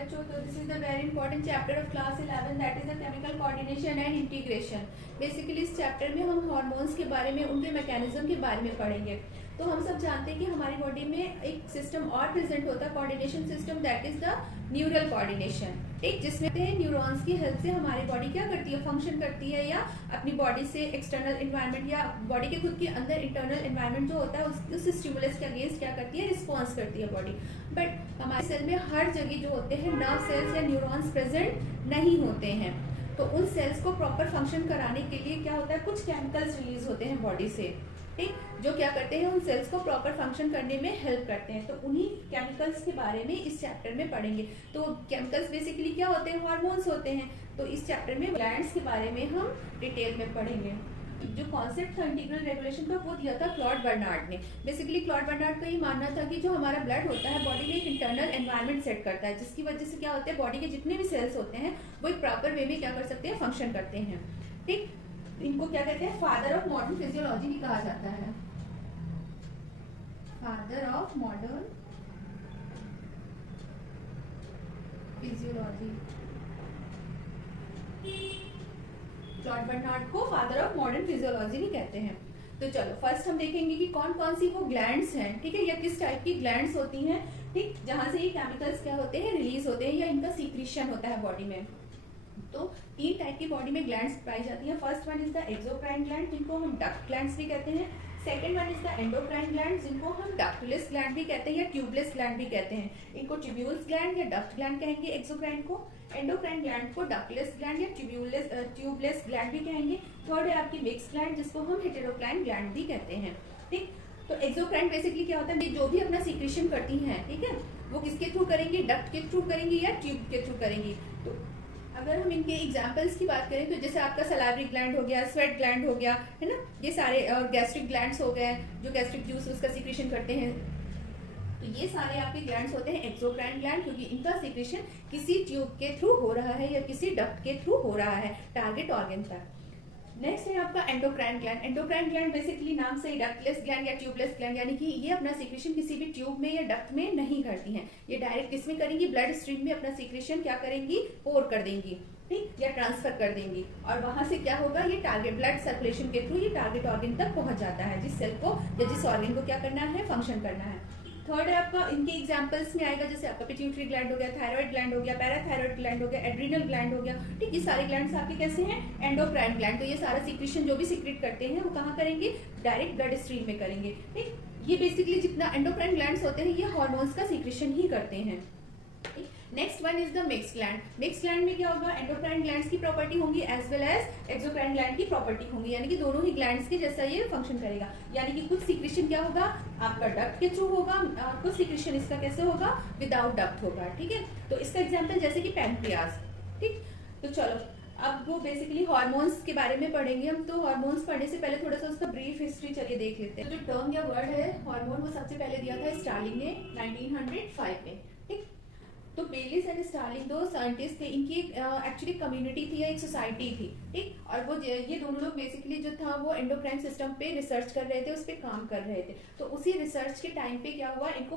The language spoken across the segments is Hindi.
बच्चों, तो this is the very important chapter of class 11 that is the chemical coordination and integration. Basically इस चैप्टर में हम हार्मोन्स के बारे में, उनके मैकेनिज्म के बारे में पढ़ेंगे। तो हम सब जानते हैं कि हमारी बॉडी में एक सिस्टम और प्रेजेंट होता है, coordination system, that is the neural coordination. ठीक, जिसमें न्यूरॉन्स की हेल्प से हमारी बॉडी क्या करती है, फंक्शन करती है, या अपनी बॉडी से एक्सटर्नल एनवायरनमेंट या बॉडी के खुद के अंदर इंटरनल एनवायरनमेंट जो होता है उस स्टिमुलस के अगेंस्ट क्या करती है, रिस्पॉन्स करती है बॉडी। बट हमारे सेल में हर जगह जो होते हैं नर्व सेल्स या न्यूरॉन्स प्रेजेंट नहीं होते हैं। तो उन सेल्स को प्रॉपर फंक्शन कराने के लिए क्या होता है, कुछ केमिकल्स रिलीज होते हैं बॉडी से, ठीक, जो क्या करते हैं, उन सेल्स को प्रॉपर फंक्शन करने में हेल्प करते हैं। तो उन्हीं केमिकल्स के बारे में इस चैप्टर में पढ़ेंगे। तो केमिकल्स बेसिकली क्या होते हैं, हार्मोन्स होते हैं। तो इस चैप्टर में ग्लैंड्स के बारे में हम डिटेल में पढ़ेंगे। जो कॉन्सेप्ट था इंटीग्रल रेगुलेशन का वो दिया था क्लॉड बर्नार्ड ने। बेसिकली क्लॉड बर्नार्ड का ये मानना था कि जो हमारा ब्लड होता है बॉडी में एक इंटरनल एनवायरनमेंट सेट करता है, जिसकी वजह से क्या होता है, बॉडी के जितने भी सेल्स होते हैं वो एक प्रॉपर वे में क्या कर सकते हैं, फंक्शन करते हैं। ठीक, इनको क्या कहते हैं, फादर ऑफ मॉडर्न फिजियोलॉजी भी कहा जाता है, father of modern physiology. Claude Bernard को फादर ऑफ मॉडर्न फिजियोलॉजी भी कहते हैं। तो चलो फर्स्ट हम देखेंगे कि कौन कौन सी वो ग्लैंड्स हैं, ठीक है, या किस टाइप की ग्लैंड्स होती हैं, ठीक, जहां से ये केमिकल्स क्या होते हैं, रिलीज होते हैं या इनका सीक्रेशन होता है बॉडी में। तो तीन टाइप की बॉडी में ग्लैंड्स पाई जाती हैं। First one is the exocrine gland, जिनको हम डक्ट ग्लैंड्स भी कहते हैं। Second one is the endocrine gland, जिनको हम डक्टलेस ग्लैंड भी कहते हैं या ट्यूबलेस ग्लैंड भी कहते हैं। इनको ट्यूब्यूल्स ग्लैंड या डक्ट ग्लैंड कहेंगे एक्सोक्राइन को। एंडोक्राइन ग्लैंड को डक्टलेस ग्लैंड या ट्यूबलेस ग्लैंड भी कहेंगे। थर्ड है आपकी मिक्स ग्लैंड, जिसको हम हेटेरोक्राइन ग्लैंड भी कहते हैं। ठीक, तो एक्सोक्राइन बेसिकली क्या होता है, जो भी अपना सीक्रेशन करती हैं, ठीक है, वो किसके थ्रू करेंगे, डक्ट के थ्रू करेंगे या ट्यूब के थ्रू करेंगी। तो अगर हम इनके एग्जाम्पल्स की बात करें तो जैसे आपका सलाइवरी ग्लैंड हो गया, स्वेट ग्लैंड हो गया, है ना, ये सारे, और गैस्ट्रिक ग्लैंड्स हो गए जो गैस्ट्रिक जूस उसका सीक्रेशन करते हैं। तो ये सारे आपके ग्लैंड्स होते हैं एक्सोक्राइन ग्लैंड, क्योंकि इनका सीक्रेशन किसी ट्यूब के थ्रू हो रहा है या किसी डक्ट के थ्रू हो रहा है टारगेट ऑर्गन तक। नेक्स्ट है आपका endocrine gland. Endocrine gland basically नाम से डक्टलेस ग्लैंड या ट्यूबलेस ग्लैंड, यानी कि ये अपना सीक्रेशन किसी भी ट्यूब में या डक्ट में नहीं करती हैं। ये डायरेक्ट किसमें करेंगी, ब्लड स्ट्रीम में अपना सीक्रेशन क्या करेंगी, पोर कर देंगी, ठीक, या ट्रांसफर कर देंगी, और वहां से क्या होगा, ये टारगेट ब्लड सर्कुलेशन के थ्रू ये टारगेट ऑर्गन तक पहुंच जाता है, जिस सेल को या जिस ऑर्गन को क्या करना है, फंक्शन करना है। थर्ड है आपका, इनके एग्जांपल्स में आएगा जैसे आपका पिट्यूटरी ग्लैंड हो गया, थायराइड ग्लैंड हो गया, पैराथायराइड ग्लैंड हो गया, एड्रिनल ग्लैंड हो गया, ठीक, ये सारे ग्लैंड्स आपके कैसे हैं, एंडोक्राइन ग्लैंड। तो ये सारा सीक्रेशन जो भी सीक्रेट करते हैं वो कहाँ करेंगे, डायरेक्ट ब्लड स्ट्रीम में करेंगे। ठीक, ये बेसिकली जितना एंडोक्राइन ग्लैंड्स होते हैं ये हार्मोन्स का सीक्रेशन ही करते हैं। Next one is the mix gland. Mix gland में क्या होगा, एंडोक्राइन ग्लैंड्स की प्रॉपर्टी होंगी as well as exocrine gland की प्रॉपर्टी होंगी, यानी कि दोनों ही ग्लैंड्स के जैसा ये फंक्शन करेगा। यानी कि कुछ सीक्रेशन क्या होगा, आपका डक्ट के थ्रू होगा, कुछ सीक्रेशन इसका कैसे होगा, विदाउट डक्ट होगा। ठीक है, तो इसका एग्जाम्पल जैसे कि पैनक्रियाज। ठीक, तो चलो अब वो बेसिकली हार्मोन्स के बारे में पढ़ेंगे हम। तो हार्मोन्स पढ़ने से पहले थोड़ा सा उसका ब्रीफ हिस्ट्री चलिए देख लेते हैं। तो जो टर्म या वर्ड है हार्मोन, वो सबसे पहले दिया था स्टार्लिंग ने 1905 में। ठीक, तो बेलिस एंड स्टार्लिंग दो साइंटिस्ट थे, इनकी एक्चुअली कम्युनिटी थी या एक सोसाइटी थी। ठीक, और वो ये दोनों लोग बेसिकली जो था वो एंडोक्राइन सिस्टम पे रिसर्च कर रहे थे, उस पर काम कर रहे थे। तो उसी रिसर्च के टाइम पे क्या हुआ, इनको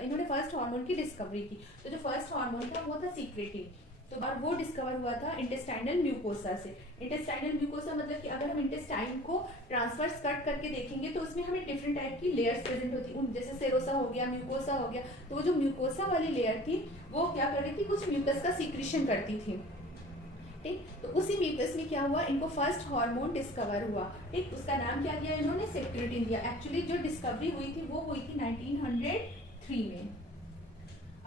इन्होंने फर्स्ट हार्मोन की डिस्कवरी की। तो जो फर्स्ट हार्मोन था वो था सीक्रेटिन। तो और वो डिस्कवर हुआ था इंटेस्टाइनल म्यूकोसा से। इंटेस्टाइनल म्यूकोसा मतलब कि अगर हम इंटेस्टाइन को ट्रांसफर्स कट करके देखेंगे तो उसमें हमें डिफरेंट टाइप की लेयर्स प्रेजेंट होती है, जैसे सेरोसा हो गया, म्यूकोसा हो गया। तो वो जो म्यूकोसा वाली लेयर थी वो क्या कर रही थी, कुछ म्यूकस का सीक्रेशन करती थी। ठीक, तो उसी म्यूकस में क्या हुआ, इनको फर्स्ट हार्मोन डिस्कवर हुआ। ठीक, उसका नाम क्या दिया इन्होंने, सेक्रेटिन दिया। एक्चुअली जो डिस्कवरी हुई थी वो हुई थी 1903 में,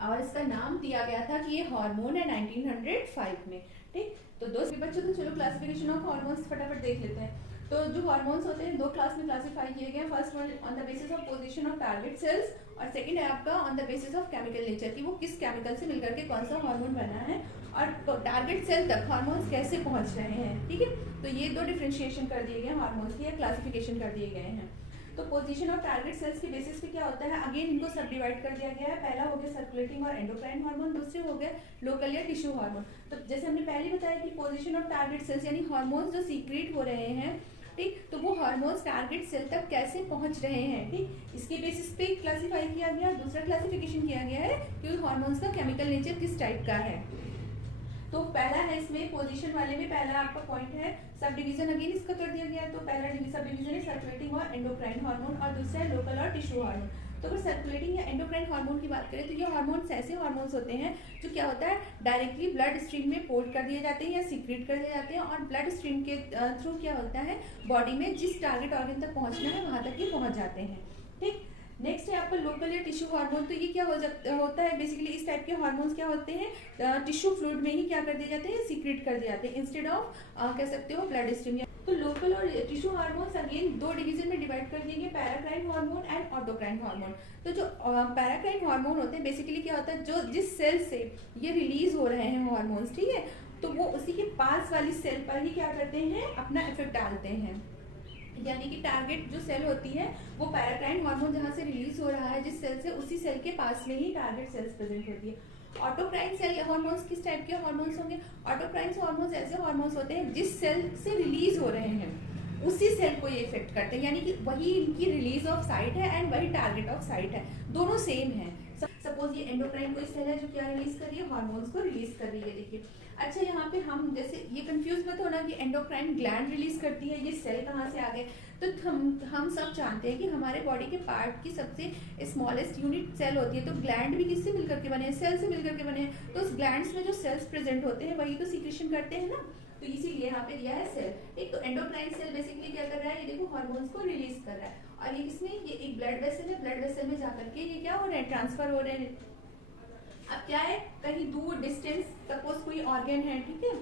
और इसका नाम दिया गया था कि ये हार्मोन है 1905 में। ठीक, तो दोस्त बच्चों, तो चलो क्लासिफिकेशन ऑफ हार्मोन्स फटाफट देख लेते हैं। तो जो हार्मोन्स होते हैं दो क्लास में क्लासिफाई किए गए हैं। First one on the basis of position of target cells, और सेकंड है आपका on the basis of chemical nature, कि वो किस केमिकल से मिलकर के कौन सा हार्मोन बना है और टारगेट सेल तक हार्मोन्स कैसे पहुंच रहे हैं। ठीक है, तो ये दो डिफरेंशिएशन कर दिए गए हार्मोन्स की, या क्लासिफिकेशन कर दिए गए हैं। तो पोजीशन ऑफ टारगेट सेल्स के बेसिस पे क्या होता है, अगेन इनको सब डिवाइड कर दिया गया है। पहला हो गया सर्कुलेटिंग और एंडोक्राइन हार्मोन, दूसरे हो गए लोकल या टिश्यू हार्मोन। तो जैसे हमने पहले बताया कि पोजीशन ऑफ टारगेट सेल्स यानी हार्मोन्स जो सीक्रेट हो रहे हैं ठीक, तो वो हार्मोन्स टारगेट सेल तक कैसे पहुंच रहे हैं, ठीक, इसके बेसिस पे क्लासिफाई किया गया। दूसरा क्लासिफिकेशन किया गया है कि हार्मोन्स का केमिकल नेचर किस टाइप का है। तो पहला है इसमें पोजीशन वाले में पहला आपका पॉइंट है सब डिवीजन, अगेन इसका कर दिया गया है। तो पहला सब डिवीजन है सर्कुलेटिंग और एंडोक्राइन हार्मोन, और दूसरा है लोकल और टिश्यू हार्मोन। तो अगर सर्कुलेटिंग या एंडोक्राइन हार्मोन की बात करें तो ये हार्मोन्स ऐसे हार्मोन्स होते हैं जो क्या होता है डायरेक्टली ब्लड स्ट्रीम में पोर्ट कर दिए जाते हैं या सीक्रेट कर दिए जाते हैं, और ब्लड स्ट्रीम के थ्रू क्या होता है बॉडी में जिस टारगेट ऑर्गन तक पहुंचना है वहां तक ये पहुंच जाते हैं, ठीक। नेक्स्ट है आपका लोकल या टिश्यू हार्मोन। तो ये क्या होता है बेसिकली इस टाइप के हार्मोन्स क्या होते हैं टिश्यू फ्लूइड में ही क्या कर दिए जाते हैं सीक्रेट कर दिए जाते हैं इंस्टेड ऑफ कह सकते हो ब्लड स्ट्रीम। तो लोकल और टिश्यू हार्मोन्स अगेन दो डिवीजन में डिवाइड कर दिए, paracrine hormone and autocrine hormone. तो जो पैराक्राइन हार्मोन होते हैं बेसिकली क्या होता है जो जिस सेल से ये रिलीज हो रहे हैं हार्मोन्स, ठीक है, तो वो उसी के पास वाली सेल पर ही क्या करते हैं अपना इफेक्ट डालते हैं। यानी कि टारगेट जो सेल होती है वो पैराक्राइन हार्मोन जहाँ से रिलीज हो रहा है जिस सेल से उसी सेल के पास में ही टारगेट सेल्स प्रेजेंट होती है। ऑटोक्राइन सेल हार्मोन्स किस टाइप के हार्मोन्स होंगे? ऑटोक्राइन हार्मोन्स ऐसे हार्मोन्स होते हैं जिस सेल से रिलीज हो रहे हैं उसी सेल को ये इफेक्ट करते हैं, यानी कि वही इनकी रिलीज ऑफ साइट है एंड वही टारगेट ऑफ साइट है, दोनों सेम है। सपोज ये एंडोक्राइन कोई सेल है जो क्या रिलीज कर रही है हार्मोन्स को रिलीज कर रही है, देखिए। अच्छा यहाँ पे हम जैसे ये कंफ्यूज मत होना कि एंडोक्राइन ग्लैंड रिलीज करती है, ये सेल कहाँ से आ गए। तो हम सब जानते हैं कि हमारे बॉडी के पार्ट की सबसे स्मॉलेस्ट यूनिट सेल होती है, तो ग्लैंड भी किससे मिलकर के बने हैं सेल से मिलकर के बने हैं। तो उस ग्लैंड्स में जो सेल्स प्रेजेंट होते हैं वही तो सीक्रेशन करते हैं ना, तो इसीलिए यहाँ पे दिया है सेल। एक तो एंडोक्राइन सेल बेसिकली क्या कर रहा है, ये देखो हार्मोन्स को रिलीज कर रहा है, और ये किसमें ये एक ब्लड वेसल है, ब्लड वेसल में जाकर के ये क्या हो रहा है ट्रांसफर हो रहे हैं। अब क्या है कहीं दूर डिस्टेंस सपोज कोई ऑर्गन है, ठीक है,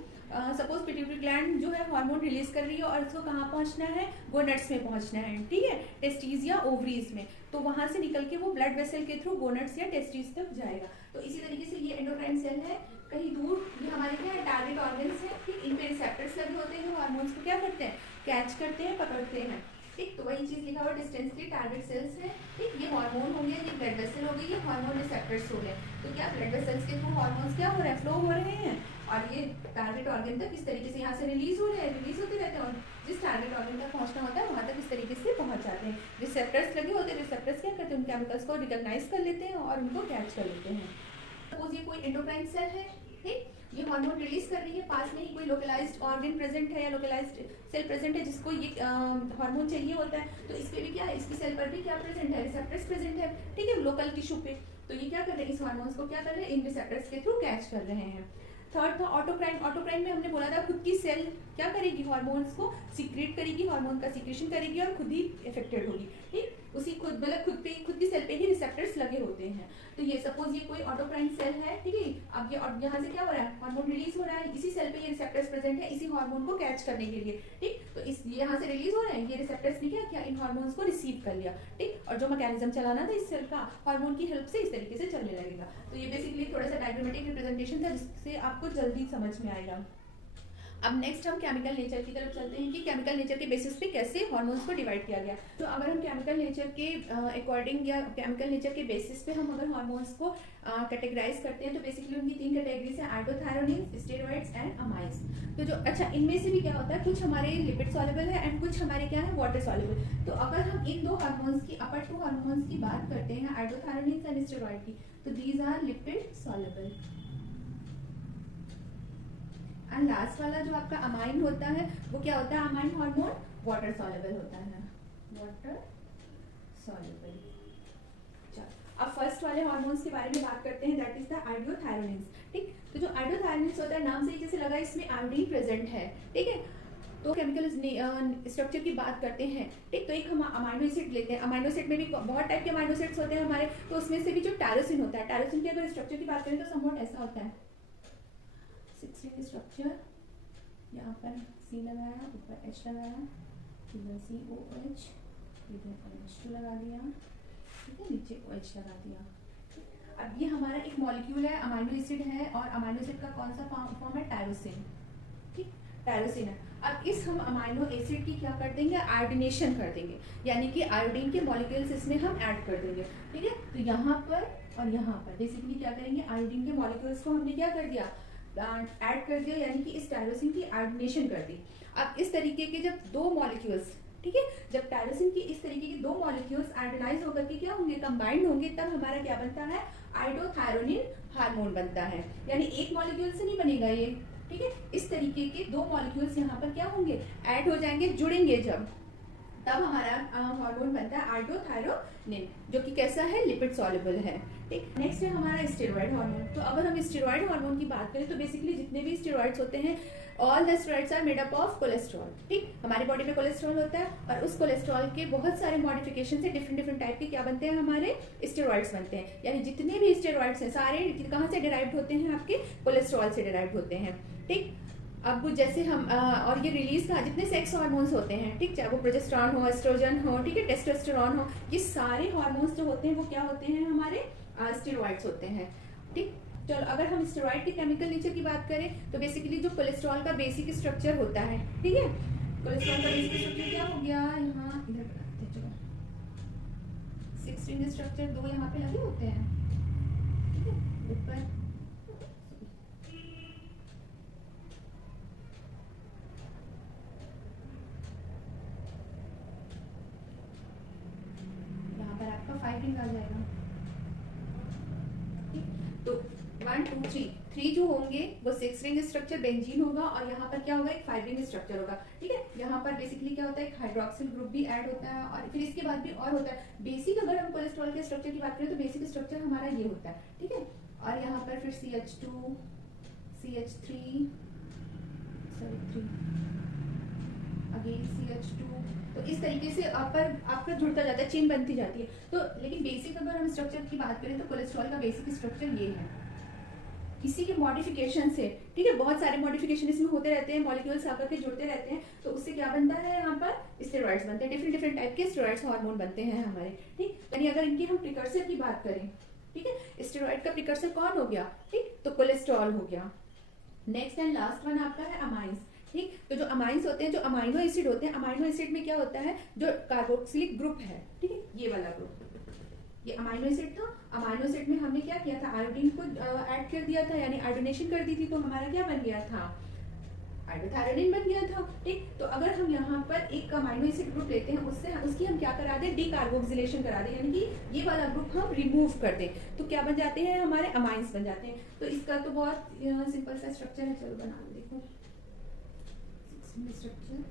सपोज पिट्यूटरी ग्लैंड जो है हार्मोन रिलीज कर रही है और इसको कहाँ पहुंचना है गोनट्स में पहुंचना है, ठीक है, टेस्टिस या ओवरीज में, तो वहां से निकल के वो ब्लड वेसल के थ्रू गोनट्स या टेस्टिस तक जाएगा। तो इसी तरीके से ये एंडोक्राइन सेल है कहीं दूर, ये हमारे क्या है टारगेट ऑर्गन्स है, ठीक, इन पे रिसेप्टर्स लगे होते हैं जो हार्मोन्स को क्या करते हैं कैच करते हैं पकड़ते हैं, ठीक। तो वही चीज लिखा हुआ डिस्टेंसली टारगेट सेल्स है, ठीक, ये हार्मोन होंगे, ये ब्लड वेसल हो गई, ये हार्मोन रिसेप्टर्स हो गए। तो क्या ब्लड वेसल्स के थ्रू हार्मोन्स क्या हो रहे हैं फ्लो हो रहे हैं, और ये टारगेट ऑर्गन तक इस तरीके से यहाँ से रिलीज हो रहे हैं, रिलीज होते रहते हैं, और जिस टारगेट ऑर्गन तक पहुंचना होता है वहां तक इस तरीके से पहुंच जाते हैं। रिसेप्टर्स लगे होते हैं, रिसेप्टर्स क्या करते हैं उन केमिकल्स को रिकॉग्नाइज कर लेते हैं और उनको कैच कर लेते हैं। सपोज ये कोई एंडोक्राइन सेल है, ठीक, ये हार्मोन रिलीज कर रही है, पास में ही कोई लोकलाइज्ड ऑर्गन प्रेजेंट है या लोकलाइज्ड सेल प्रेजेंट है जिसको ये हार्मोन चाहिए होता है, तो इस पे भी क्या है इसकी सेल पर भी क्या प्रेजेंट है रिसेप्टर्स प्रेजेंट है, ठीक है, लोकल टिश्यू पे। तो ये क्या कर रहे हैं इस हार्मोन्स को क्या कर रहे हैं इन रिसेप्टर्स के थ्रू कैच कर रहे हैं। थर्ड था ऑटोक्राइन। ऑटोक्राइन में हमने बोला था खुद की सेल क्या करेगी हार्मोन्स को सीक्रेट करेगी, हार्मोन का सीक्रेशन करेगी और खुद ही इफेक्टेड होगी, ठीक, उसी खुद मतलब खुद की सेल पे ही रिसेप्टर्स लगे होते हैं। तो ये सपोज ये कोई ऑटोक्राइन सेल है, ठीक है, अब ये यहाँ से क्या हो रहा है हार्मोन रिलीज हो रहा है, इसी सेल पे ये रिसेप्टर्स प्रेजेंट है इसी हार्मोन को कैच करने के लिए, ठीक। तो इस यहाँ से रिलीज हो रहे हैं, ये रिसेप्टर्स ने क्या किया इन हार्मोन्स को रिसीव कर लिया, ठीक, और जो मैकेनिज्म चलाना था इस सेल का हार्मोन की हेल्प से इस तरीके से चलने लगेगा। तो ये बेसिकली थोड़ा सा डायग्रामेटिक रिप्रेजेंटेशन था जिससे आपको जल्दी समझ में आएगा। अब नेक्स्ट हम केमिकल नेचर की तरफ चलते हैं कि केमिकल नेचर के बेसिस पे कैसे हार्मोन्स को डिवाइड किया गया। तो अगर हम केमिकल नेचर के अकॉर्डिंग या केमिकल नेचर के बेसिस पे हम अगर हार्मोन्स को कैटेगराइज करते हैं तो बेसिकली उनकी तीन कैटेगरीज हैं आइसोथायरोनिन्स, स्टेरॉइड्स एंड अमाइड्स। तो जो अच्छा इनमें से भी क्या होता है कुछ हमारे लिपिड सॉल्युबल है एंड कुछ हमारे क्या है वाटर सॉल्युबल। तो अगर हम इन दो हार्मोन्स की अपर टू हार्मोन्स की बात करते हैं आइसोथायरोनिन्स एंड स्टेरॉइड की, तो these are lipid soluble. And last वाला जो आपका अमाइन होता है वो क्या होता है अमाइन हार्मोन वाटर सॉल्युबल होता है, वाटर सॉल्युबल। अब फर्स्ट वाले हार्मोन्स के बारे में बात करते हैं दैट इज द आयोडोथायरोनिन्स, ठीक। तो जो आयोडोथायरोनिन्स होता है नाम से ही जैसे लगा इसमें आयोडीन प्रेजेंट है, ठीक है। तो केमिकल स्ट्रक्चर की बात करते हैं, ठीक, तो एक हम अमाइनो एसिड लेते हैं, अमाइनो एसिड में भी बहुत टाइप के अमाइनो एसिड्स होते हैं हमारे, तो उसमें से भी जो टायरोसिन होता है, टायरोसिन की अगर स्ट्रक्चर की बात करें तो समवॉट ऐसा होता है स्ट्रक्चर, यहाँ पर C लगाया, ऊपर H लगाया, इधर COH, इधर H2 लगा दिया, ठीक है, नीचे OH लगा दिया। अब ये हमारा एक मॉलिक्यूल है अमाइनो एसिड है और अमाइनो एसिड का कौन सा फॉर्म है टायरोसिन, ठीक, टायरोसिन है। अब इस हम अमाइनो एसिड की क्या कर देंगे आयोडीनेशन कर देंगे, यानी कि आयोडीन के मॉलिक्यूल्स इसमें हम ऐड कर देंगे, ठीक है। तो यहाँ पर और यहाँ पर बेसिकली क्या करेंगे आयोडीन के मॉलिक्यूल्स को हमने क्या कर दिया ऐड कर दिया, यानी कि इस टायरोसिन की आयोडीनेशन कर दी। अब इस तरीके के जब दो मॉलिक्यूल्स, ठीक है, जब टायरोसिन की इस तरीके के दो मॉलिक्यूल्स आयोडीनाइज होकर के क्या होंगे, कंबाइंड होंगे, तब हमारा क्या बनता है, आयोडोथायरोनिन हार्मोन बनता है। यानी एक मॉलिक्यूल से नहीं बनेगा ये, ठीक है, इस तरीके के दो मॉलिक्यूल्स यहाँ पर क्या होंगे, ऐड हो जाएंगे, जुड़ेंगे जब, तब हमारा हार्मोन बनता है आयोडोथायरोनिन, जो कि कैसा है, लिपिड सॉल्युबल है। ठीक, नेक्स्ट है हमारा स्टेरॉइड हार्मोन। तो अगर हम स्टेरॉइड हार्मोन की बात करें तो बेसिकली जितने भी स्टेरॉइड्स होते हैं, all the steroids are made up of cholesterol. ठीक, हमारी बॉडी में कोलेस्ट्रॉल होता है और उस कोलेस्ट्रॉल के बहुत सारे मॉडिफिकेशन से डिफरेंट डिफरेंट टाइप के क्या बनते हैं, हमारे स्टेरॉइड्स बनते हैं। यानी जितने भी स्टेरॉइड्स हैं सारे कहाँ से डिराइव्ड होते हैं, आपके कोलेस्ट्रॉल से डिराइव्ड होते हैं। ठीक, अब जैसे हम और ये रिलीज का जितने सेक्स हार्मोन्स होते हैं, ठीक, चाहे वो प्रोजेस्टेरॉन हो, एस्ट्रोजन हो, ठीक है, टेस्टोस्टेरोन हो, ये सारे हार्मोन्स जो होते हैं वो क्या होते हैं, हमारे स्टेरॉइड्स होते हैं। ठीक, चलो अगर हम स्टेरॉइड के केमिकल नेचर की बात करें तो बेसिकली जो कोलेस्ट्रॉल का बेसिक स्ट्रक्चर होता है, ठीक है, कोलेस्ट्रॉल का बेसिक स्ट्रक्चर क्या हो गया, यहाँ इधर बनाते हैं, चलो 6 रिंग स्ट्रक्चर, दो यहाँ पे लगे होते हैं, ठीक है, ऊपर आपका 5 रिंग आ जाएगा। तो 1 2 3 3 जो होंगे वो 6 रिंग स्ट्रक्चर बेंजीन होगा और यहाँ पर क्या होगा, एक 5 रिंग स्ट्रक्चर होगा। ठीक है, यहाँ पर बेसिकली क्या होता है, एक हाइड्रोक्सिल ग्रुप भी ऐड होता है और फिर इसके बाद भी और होता है। बेसिक अगर हम कोलेस्ट्रॉल के स्ट्रक्चर की बात करें तो बेसिक स्ट्रक्चर हमारा ये होता है। ठीक है, और यहाँ पर फिर CH2 CH3 अगेन CH2, तो इस तरीके से आपका जुड़ता जाता है, चेन बनती जाती है। तो लेकिन बेसिक अगर हम स्ट्रक्चर की बात करें तो कोलेस्ट्रॉल का बेसिक स्ट्रक्चर ये है। इसी के मॉडिफिकेशन से, ठीक है, बहुत सारे मॉडिफिकेशन इसमें होते रहते हैं, मॉलिक्यूल्स आकर के जुड़ते रहते हैं, तो उससे क्या बनता है, यहाँ पर स्टेरॉइड्स बनते हैं, डिफरेंट डिफरेंट टाइप के स्टेरॉइड्स हार्मोन बनते हैं हमारे। ठीक, यानी अगर इनकी हम प्रिकर्सर की बात करें, ठीक है, स्टेरॉइड का प्रिकर्सर कौन हो गया, ठीक, तो कोलेस्ट्रॉल हो गया। नेक्स्ट एंड लास्ट वन आपका है अमाइंस। ठीक, तो जो अमाइंस होते हैं, जो अमाइनो एसिड होते हैं, अमाइनो एसिड में क्या होता है, जो कार्बोक्सिलिक ग्रुप है, ठीक है, ये वाला ग्रुप, ये अमाइनो एसिड था। अमाइनो एसिड में हमने क्या किया था, आयोडीन को ऐड कर दिया था, यानी आयोडीनेशन कर दी थी, तो हमारा क्या बन गया था, आयोडोथायरोनिन बन गया था। ठीक, तो अगर हम यहाँ पर एक अमाइनो एसिड ग्रुप लेते हैं, उसकी हम क्या करा दें, डीकार्बोक्सिलेशन करा दें, यानी कि ये वाला ग्रुप हम रिमूव कर दें, तो क्या बन जाते हैं, हमारे अमाइंस बन जाते हैं। तो इसका तो बहुत सिंपल सा स्ट्रक्चर है, चलो बना लो, देखो स्ट्रक्चर,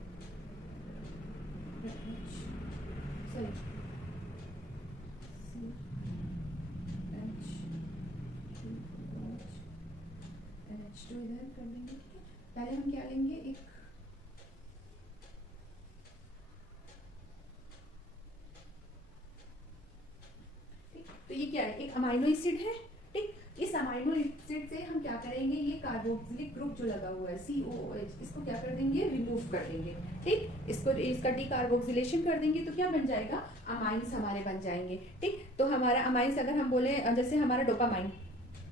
इधर कर देंगे। पहले हम क्या लेंगे, एक तो ये क्या है, एक अमाइनो एसिड है। ठीक, इस अमाइनो एसिड से हम क्या करेंगे, ये कार्बोक्सिलिक ग्रुप जो लगा हुआ है COOH, इसको क्या कर देंगे, रिमूव कर देंगे। ठीक, इसका डीकार्बोक्सिलेशन कर देंगे, तो क्या बन जाएगा, अमाइंस हमारे बन जाएंगे। ठीक, तो हमारा अमाइंस अगर हम बोले, जैसे हमारा डोपामाइन,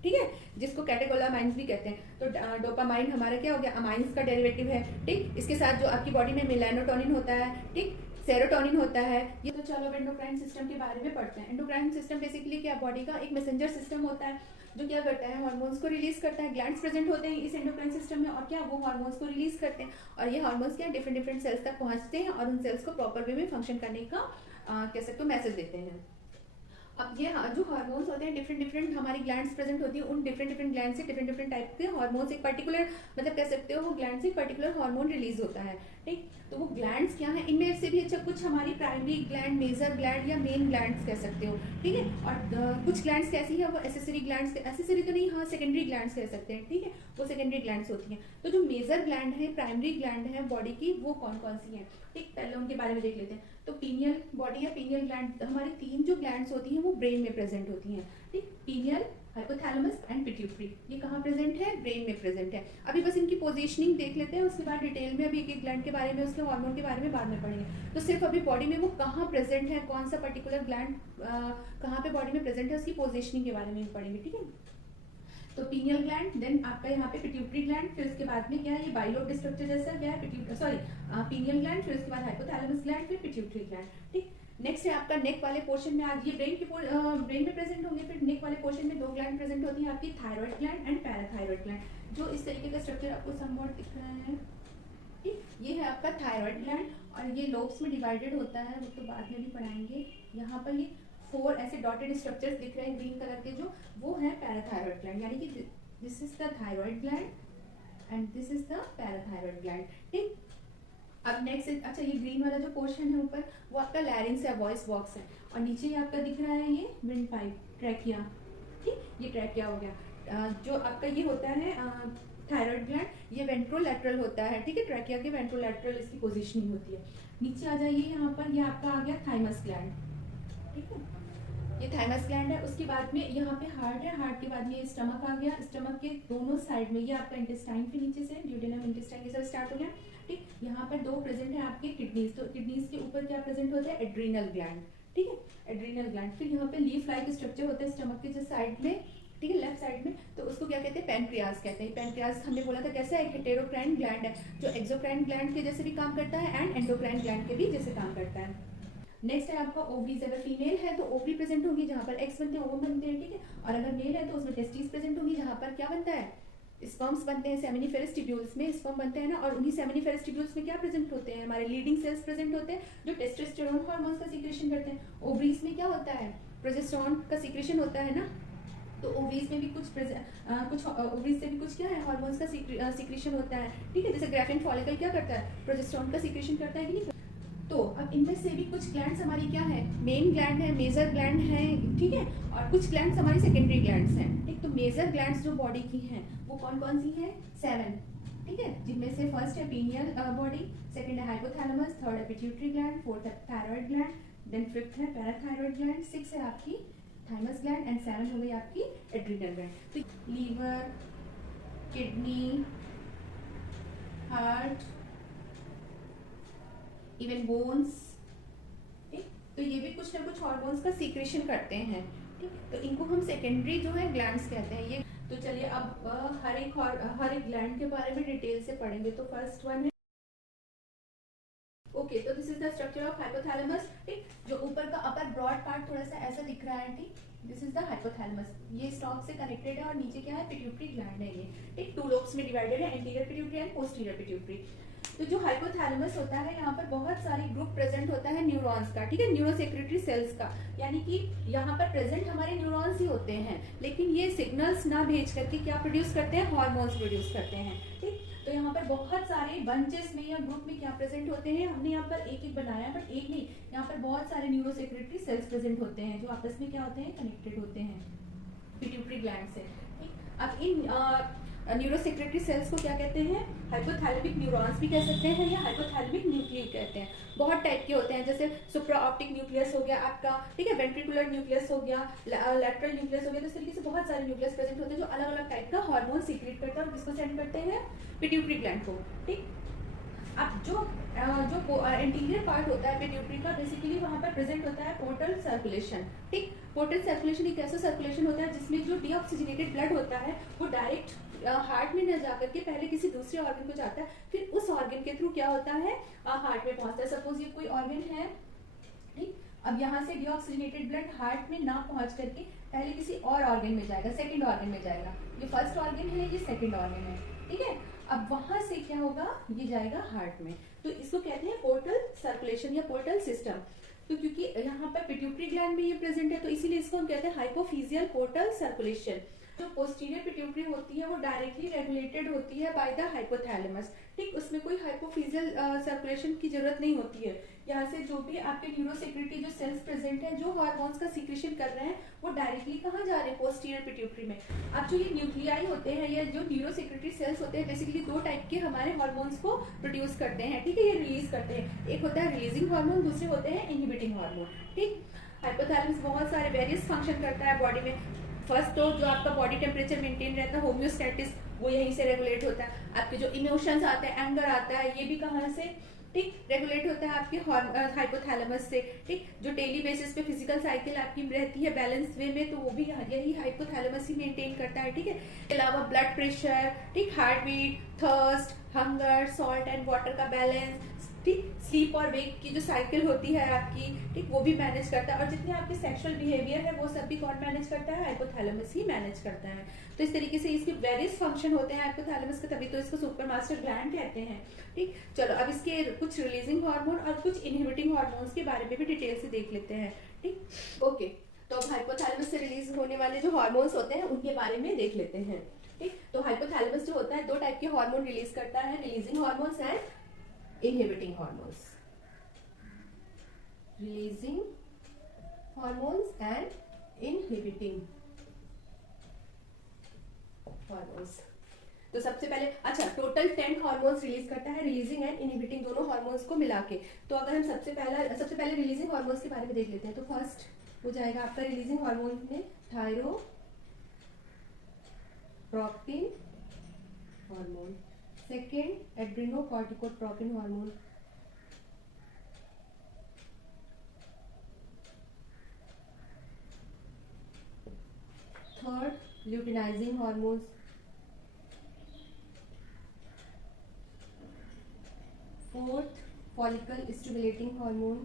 ठीक है, जिसको कैटेकोलामाइंस भी कहते हैं, तो डोपामाइन हमारा क्या हो गया, अमाइंस का डेरिवेटिव है। ठीक, इसके साथ जो आपकी बॉडी में मेलाटोनिन होता है, ठीक, सेरोटोनिन होता है। ये तो चलो अब एंडोक्राइन सिस्टम के बारे में पढ़ते हैं। एंडोक्राइन सिस्टम बेसिकली क्या, बॉडी का एक मैसेंजर सिस्टम होता है जो क्या करता है, हार्मोन्स को रिलीज करता है। ग्लैंड्स प्रेजेंट होते हैं इस एंडोक्राइन सिस्टम में और क्या, वो हार्मोन्स को रिलीज करते हैं और ये हार्मोन्स क्या डिफरेंट डिफरेंट सेल्स तक पहुंचते हैं और उन सेल्स को प्रॉपर वे में फंक्शन करने का कह सकते हो मैसेज देते हैं। अब ये जो हार्मोन्स होते हैं, डिफरेंट डिफरेंट हमारी ग्लैंड्स प्रेजेंट होती है, उन डिफरेंट डिफरेंट ग्लैंड से डिफरेंट डिफरेंट टाइप के हार्मोन्स, एक पर्टिकुलर मतलब कह सकते हो वो ग्लैंड से पर्टिकुलर हार्मोन रिलीज होता है। ठीक, तो वो ग्लैंड्स क्या है, इनमें से भी अच्छा कुछ हमारी प्राइमरी ग्लैंड, मेजर ग्लैंड या मेन ग्लैंड्स कह सकते हो। ठीक है, और कुछ ग्लैंड्स कैसी है, वो एसेसरी ग्लैंड्स, एसेसरी तो नहीं, हाँ सेकेंडरी ग्लैंड्स कह सकते हैं। ठीक है, वो सेकेंडरी ग्लैंड्स होती हैं। तो जो मेजर ग्लैंड है, प्राइमरी ग्लैंड है बॉडी की, वो कौन कौन सी है, ठीक, पहले उनके बारे में देख लेते हैं। तो पीनियल बॉडी या पीनियल ग्लैंड, हमारी 3 जो ग्लैंड्स होती हैं वो ब्रेन में प्रेजेंट होती हैं। ठीक, पीनियल, हाइपोथैलेमस एंड पिट्यूटरी, ये कहाँ प्रेजेंट है, ब्रेन में प्रेजेंट है। अभी बस इनकी पोजीशनिंग देख लेते हैं, उसके बाद डिटेल में अभी एक ग्लैंड के बारे में, उसके हार्मोन के बारे में बाद में पढ़ेंगे। तो सिर्फ अभी बॉडी में वो कहाँ प्रेजेंट है, कौन सा पर्टिकुलर ग्लैंड कहाँ पे बॉडी में प्रेजेंट है, उसकी पोजीशनिंग के बारे में पढ़ेंगे। ठीक है, तो पीनियल ग्लैंड, देन आपका यहाँ पे पिट्यूटरी ग्लैंड, फिर उसके बाद में क्या है, ये बाइलोब स्ट्रक्चर जैसा क्या है, पीनियल ग्लैंड, फिर उसके बाद हाइपोथैलेमस ग्लैंड, फिर पिट्यूटरी ग्लैंड। ठीक, नेक्स्ट है आपका नेक वाले पोर्शन में, आज ये ब्रेन में प्रेजेंट होंगे। फिर नेक वाले पोर्शन में 2 ग्लैंड प्रेजेंट होती हैं आपकी, thyroid gland and parathyroid gland. जो इस तरीके का स्ट्रक्चर आपको समवॉट दिख रहा है, ठीक, ये है आपका थायराइड ग्लैंड और ये लोब्स में डिवाइडेड होता है, वो तो बाद में भी पढ़ाएंगे। यहाँ पर ये 4 ऐसे डॉटेड स्ट्रक्चर्स दिख रहे हैं ग्रीन कलर के, जो वो है पैराथायराइड ग्लैंड, यानी कि this is the thyroid gland and this is the parathyroid gland, ठीक। अब नेक्स्ट, अच्छा ये ग्रीन वाला जो पोर्शन है ऊपर, वो आपका लैरिंग्स है, वॉइस बॉक्स है, और नीचे आपका दिख रहा है ये विंड पाइप, ट्रैकिया, ठीक, ये ट्रैकिया हो गया। जो आपका ये होता है थायराइड ग्लैंड, ये वेंट्रोलैटरल होता है, ठीक है, ट्रैकिया के वेंट्रोलैटरल इसकी पोजीशनिंग होती है। नीचे आ जाइए, यहाँ पर ये आपका आ गया थाइमस ग्लैंड, ठीक है, ये थाइमस ग्लैंड है। उसके बाद में यहाँ पे हार्ट है, हार्ट के बाद में स्टमक आ गया, स्टमक के दोनों साइड में ये आपका इंटेस्टाइन के नीचे से ड्यूडेनम इंटेस्टाइन ये सब स्टार्ट हो गया, ठीक। यहाँ पर 2 प्रेजेंट है आपके किडनीज, तो किडनीज के ऊपर क्या प्रेजेंट होता है, एड्रीनल ग्लैंड, ठीक है, एड्रीनल ग्लैंड। फिर यहाँ पे लीफ लाइक स्ट्रक्चर होता है स्टमक के जो साइड में, ठीक है, लेफ्ट साइड में, तो उसको क्या कहते हैं, पैनक्रियाज कहते हैं। पैनक्रियाज हमने बोला था कैसा है, हेटेरोक्राइन ग्लैंड है, जो एक्सोक्राइन ग्लैंड के जैसे भी काम करता है एंड एंडोक्राइन ग्लैंड के भी जैसे काम करता है। नेक्स्ट है आपका ओवरीज, अगर फीमेल है तो ओवरी प्रेजेंट होगी जहाँ पर एग्स बनते हैं, ओवम बनते हैं, ठीक है, और अगर मेल है तो उसमें टेस्टिस प्रेजेंट होगी जहाँ पर क्या बनता है, स्पर्म्स बनते हैं, सेमिनिफेरस ट्यूब्यूल्स में स्पर्म बनते हैं ना, और उन्हीं सेमिनिफेरस ट्यूब्यूल्स में क्या प्रेजेंट होते हैं, हमारे लीडिंग सेल्स प्रेजेंट होते हैं जो टेस्टोस्टेरोन हार्मोन्स का सीक्रेशन करते हैं। ओवरीज में क्या होता है, प्रोजेस्टेरोन का सीक्रेशन होता है ना, तो ओवरीज में भी कुछ ओवरीज से भी कुछ क्या है, हार्मोन्स का सीक्रेशन होता है, ठीक है, जैसे ग्राफिन फॉलिकल क्या करता है, प्रोजेस्टेरोन का सीक्रेशन करता है कि नहीं। तो अब इनमें से भी कुछ ग्लैंड्स हमारी क्या है, मेन ग्लैंड है, मेजर ग्लैंड है, ठीक है, और कुछ ग्लैंड्स हमारी सेकेंडरी ग्लैंड्स हैं, ठीक। तो मेजर ग्लैंड्स जो बॉडी की हैं वो कौन कौन सी हैं, 7, ठीक है, जिनमें से फर्स्ट है पीनियल बॉडी, सेकंड है हाइपोथैलेमस, थर्ड है पिट्यूटरी ग्लैंड, फोर्थ है थायराइड ग्लैंड, देन फिफ्थ है पैराथायराइड ग्लैंड, 6 है आपकी थाइमस ग्लैंड एंड 7 हो गई आपकी एड्रिनल ग्लैंड। तो liver, kidney, heart, even bones, ठीक, तो ये भी कुछ ना कुछ हार्मोन्स का सीक्रेशन करते हैं, ठीक, तो इनको हम सेकेंडरी जो है ग्लैंड्स कहते हैं ये। तो चलिए अब हर एक ग्लैंड के बारे में डिटेल से पढ़ेंगे। तो फर्स्ट वन है, ओके, तो this is the structure of hypothalamus, ठीक, जो ऊपर का अपर ब्रॉड पार्ट थोड़ा सा ऐसा दिख रहा है, ठीक, दिस इज द हाइपोथैलेमस, ये स्टॉक से कनेक्टेड है, और नीचे क्या है, पिट्यूटरी ग्लैंड है ये, ठीक, 2 लोब्स में डिवाइडेड है, anterior pituitary and posterior pituitary. तो जो हाइपोथैलेमस होता है, यहाँ पर बहुत सारे ग्रुप प्रेजेंट होता है न्यूरॉन्स का, ठीक है, न्यूरोसेक्रेटरी सेल्स का, यानी कि यहाँ पर प्रेजेंट हमारे न्यूरॉन्स ही होते हैं, लेकिन ये सिग्नल्स ना भेज करके क्या प्रोड्यूस करते हैं, हार्मोन्स प्रोड्यूस करते हैं, ठीक। तो यहाँ पर बहुत सारे बंचेस में या ग्रुप में क्या प्रेजेंट होते हैं, हमने यहाँ पर एक एक बनाया, बट एक नहीं, यहाँ पर बहुत सारे न्यूरोसेक्रेटरी सेल्स प्रेजेंट होते हैं जो आपस में क्या होते हैं, कनेक्टेड होते हैं पिट्यूटरी ग्लैंड से, ठीक। अब इन न्यूरोसेक्रेटरी सेल्स को क्या कहते हैं, हाइपोथैलेमिक न्यूरॉन्स भी कह सकते हैं या हाइपोथैलेमिक न्यूक्लियस कहते हैं। बहुत टाइप के होते हैं, जैसे सुप्राऑप्टिक न्यूक्लियस हो गया आपका, ठीक है, वेंट्रिकुलर न्यूक्लियस हो गया, लैटरल न्यूक्लियस हो गया, तो इस तरीके से बहुत सारे न्यूक्लियस प्रेजेंट होते हैं जो अलग अलग टाइप का हार्मोन सीक्रेट करता है और किसको सेंड करते हैं, पिट्यूटरी ग्लैंड को, ठीक। अब जो एंटीरियर पार्ट होता है पिट्यूटरी का, बेसिकली वहाँ पर प्रेजेंट होता है पोर्टल सर्कुलेशन, ठीक। पोर्टल सर्कुलेशन एक ऐसा सर्कुलेशन होता है जिसमें जो डीऑक्सीजनेटेड ब्लड होता है वो डायरेक्ट हार्ट में न जाकर के पहले किसी दूसरे ऑर्गन को जाता है, फिर उस ऑर्गन के थ्रू क्या होता है, हार्ट में पहुंचता है। सपोज ये कोई ऑर्गन है, ठीक, अब यहाँ से डीऑक्सीजनेटेड ब्लड हार्ट में ना पहुंच करके पहले किसी और ऑर्गन में जाएगा, सेकंड ऑर्गन में जाएगा, ये फर्स्ट ऑर्गन है, ये सेकंड ऑर्गन है, ठीक है। अब वहां से क्या होगा, ये जाएगा हार्ट में, तो इसको कहते हैं पोर्टल सर्कुलेशन या पोर्टल सिस्टम। तो क्योंकि यहाँ पर पिट्यूटरी ग्लैंड में ये प्रेजेंट है, तो इसीलिए इसको हम कहते हैं हाइपोफिजियल पोर्टल सर्कुलेशन। जो पोस्टीरियर पिट्यूटरी होती है वो डायरेक्टली रेगुलेटेड होती है बाय द हाइपोथैलेमस, ठीक, उसमें कोई हाइपोफिजियल सर्कुलेशन की जरूरत नहीं होती है। यहाँ से जो भी आपके न्यूरोसेक्रेटरी जो सेल्स प्रेजेंट है जो हार्मोन्स का सीक्रेशन कर रहे हैं वो डायरेक्टली कहाँ जा रहे हैं, पोस्टीरियर पिट्यूटरी में। अब जो ये न्यूक्लियाई होते हैं या जो न्यूरोसेक्रेटरी सेल्स होते हैं, बेसिकली 2 टाइप के हमारे हार्मोन्स को प्रोड्यूस करते हैं, ठीक है, ये रिलीज करते हैं। एक होता है रिलीजिंग हार्मोन, दूसरे होते हैं इनहिबिटिंग हार्मोन, ठीक। हाइपोथैलेमस बहुत सारे वेरियस फंक्शन करता है बॉडी में। फर्स्ट तो जो आपका बॉडी टेम्परेचर मेंटेन रहता है, होम्योस्टैटिस, वो यहीं से रेगुलेट होता है। आपके जो इमोशंस आते हैं, एंगर आता है, ये भी कहाँ से, ठीक, रेगुलेट होता है आपके हाइपोथैलेमस से, ठीक। जो डेली बेसिस पे फिजिकल साइकिल आपकी रहती है बैलेंस वे में, तो वो भी यही हाइपोथैलेमस ही मेंटेन करता है, ठीक है। इसके अलावा ब्लड प्रेशर, ठीक, heart beat, thirst, hunger, salt and water का बैलेंस, ठीक, स्लीप और वेक की जो साइकिल होती है आपकी, ठीक, वो भी मैनेज करता है। और जितने आपके सेक्सुअल बिहेवियर है वो सब भी कौन मैनेज करता है? हाइपोथैलेमस ही मैनेज करता है। तो इस तरीके से इसके वेरियस फंक्शन होते हैं हाइपोथैलेमस के, तभी तो इसको सुपर मास्टर ग्लैंड कहते हैं। ठीक, चलो अब इसके कुछ रिलीजिंग हार्मोन और कुछ इनहिबिटिंग हार्मोन्स के बारे में भी डिटेल से देख लेते हैं। ठीक, ओके, तो अब हाइपोथैलेमस से रिलीज होने वाले जो हार्मोन्स होते हैं उनके बारे में देख लेते हैं। ठीक, तो हाइपोथैलेमस जो होता है 2 टाइप के हार्मोन रिलीज करता है, releasing hormones and inhibiting hormones. Releasing hormones and inhibiting hormones. तो सबसे पहले अच्छा टोटल 10 हार्मोन्स रिलीज करता है, रिलीजिंग एंड इनहिबिटिंग दोनों हार्मोन्स को मिला के। तो अगर हम सबसे पहले रिलीजिंग हार्मोन्स के बारे में देख लेते हैं, तो फर्स्ट हो जाएगा आपका रिलीजिंग हार्मोन में thyrotropin hormone, second adrenocorticotropin hormone, third luteinizing hormones, fourth follicle stimulating hormone,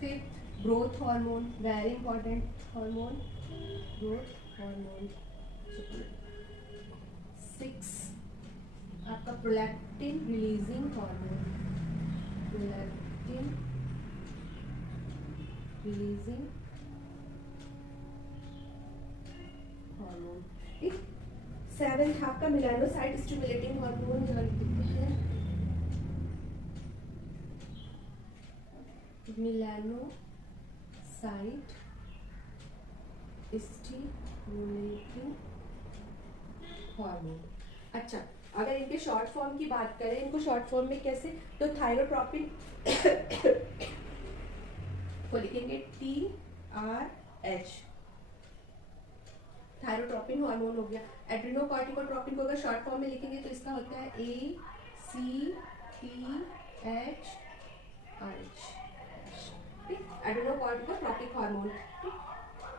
fifth growth hormone, very important hormone, growth hormone, six आपका prolactin releasing hormone, prolactin releasing hormone. ठीक, सेवेंथ आपका मेलानोसाइट स्टिमुलेटिंग हार्मोन, यहाँ लिखते हैं मेलानोसाइट स्टिमुलेटिंग हार्मोन। अच्छा, अगर इनके शॉर्ट फॉर्म की बात करें, इनको शॉर्ट फॉर्म में कैसे, तो थायरोट्रोपिन को लिखेंगे TRH, थायरोट्रोपिन हार्मोन हो गया। एड्रेनोकॉर्टिकोट्रोपिन को अगर शॉर्ट फॉर्म में लिखेंगे तो इसका होता है ACTHRH। Adrenocorticotropic hormone,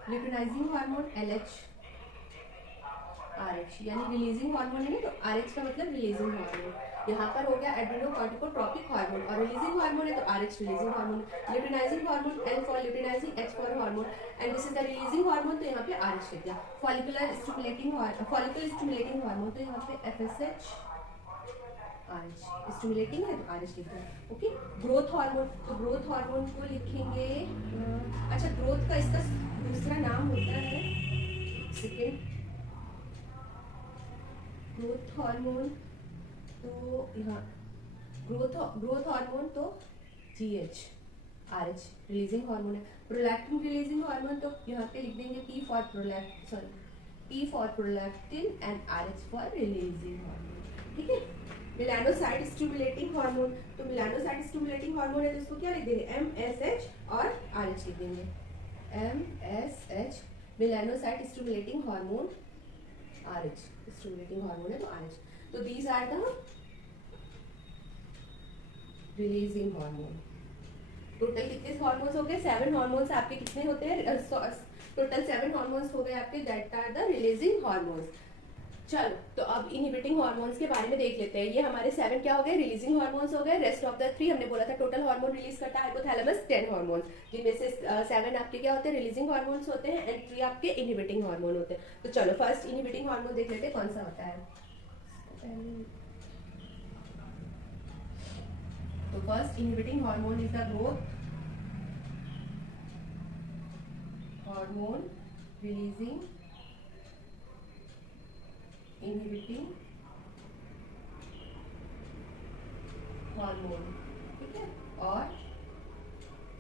luteinizing hormone LHRH, यानी रिलीजिंग हार्मोन है ना, तो RH का मतलब रिलीजिंग हार्मोन। यहाँ पर हो गया एड्रेनोकॉर्टिकोट्रोपिक हार्मोन, और रिलीजिंग हार्मोन है तो RH releasing hormone, luteinizing hormone L for luteinising, H for hormone, and this is the releasing hormone, तो यहाँ पे RH लिख दिया। फॉलिकुलर स्टिमुलेटिंग हार्मोन, तो यहाँ पे FSH RH, स्टिमुलेटिंग है तो RH लिख दिया। ओके, ग्रोथ हार्मोन, तो ग्रोथ हार्मोन को लिखेंगे अच्छा ग्रोथ का इसका दूसरा नाम होता है, सेकेंड ग्रोथ हार्मोन, तो यहाँ ग्रोथ हार्मोन तो GH, RH रिलीजिंग हार्मोन है। प्रोलैक्टिन रिलीजिंग हार्मोन, तो यहाँ पे लिख देंगे P for prolactin and RH for releasing hormone. ठीक है, मेलानोसाइट स्टिमुलेटिंग हार्मोन, तो मेलानोसाइट स्टिमुलेटिंग हार्मोन है तो इसको क्या लिख देंगे MSH और RH लिख देंगे, MSH melanocyte stimulating hormone, RH stimulating hormone है तो RH। तो these are the releasing hormone. Total कितने हार्मोन्स हो गए? 7 हार्मोन्स आपके कितने होते हैं? टोटल 7 हार्मोन्स हो गए आपके, that are the releasing hormones. चलो, तो अब इनहिबिटिंग हार्मोन्स के बारे में देख लेते हैं। ये हमारे 7 क्या हो गए? रिलीजिंग हार्मोन्स हो गए। रेस्ट ऑफ द 3 हमने बोला था टोटल हार्मोन रिलीज करता है हाइपोथैलेमस 10 हार्मोन्स, जिनमें से 7 आपके क्या होते हैं? रिलीजिंग हार्मोन्स होते हैं, एंड 3 आपके इनहिबिटिंग हार्मोन होते हैं। तो चलो फर्स्ट इनहिबिटिंग हार्मोन देख लेते हैं कौन सा होता है। तो first inhibiting hormone is the growth hormone releasing inhibiting hormone, ठीक है, और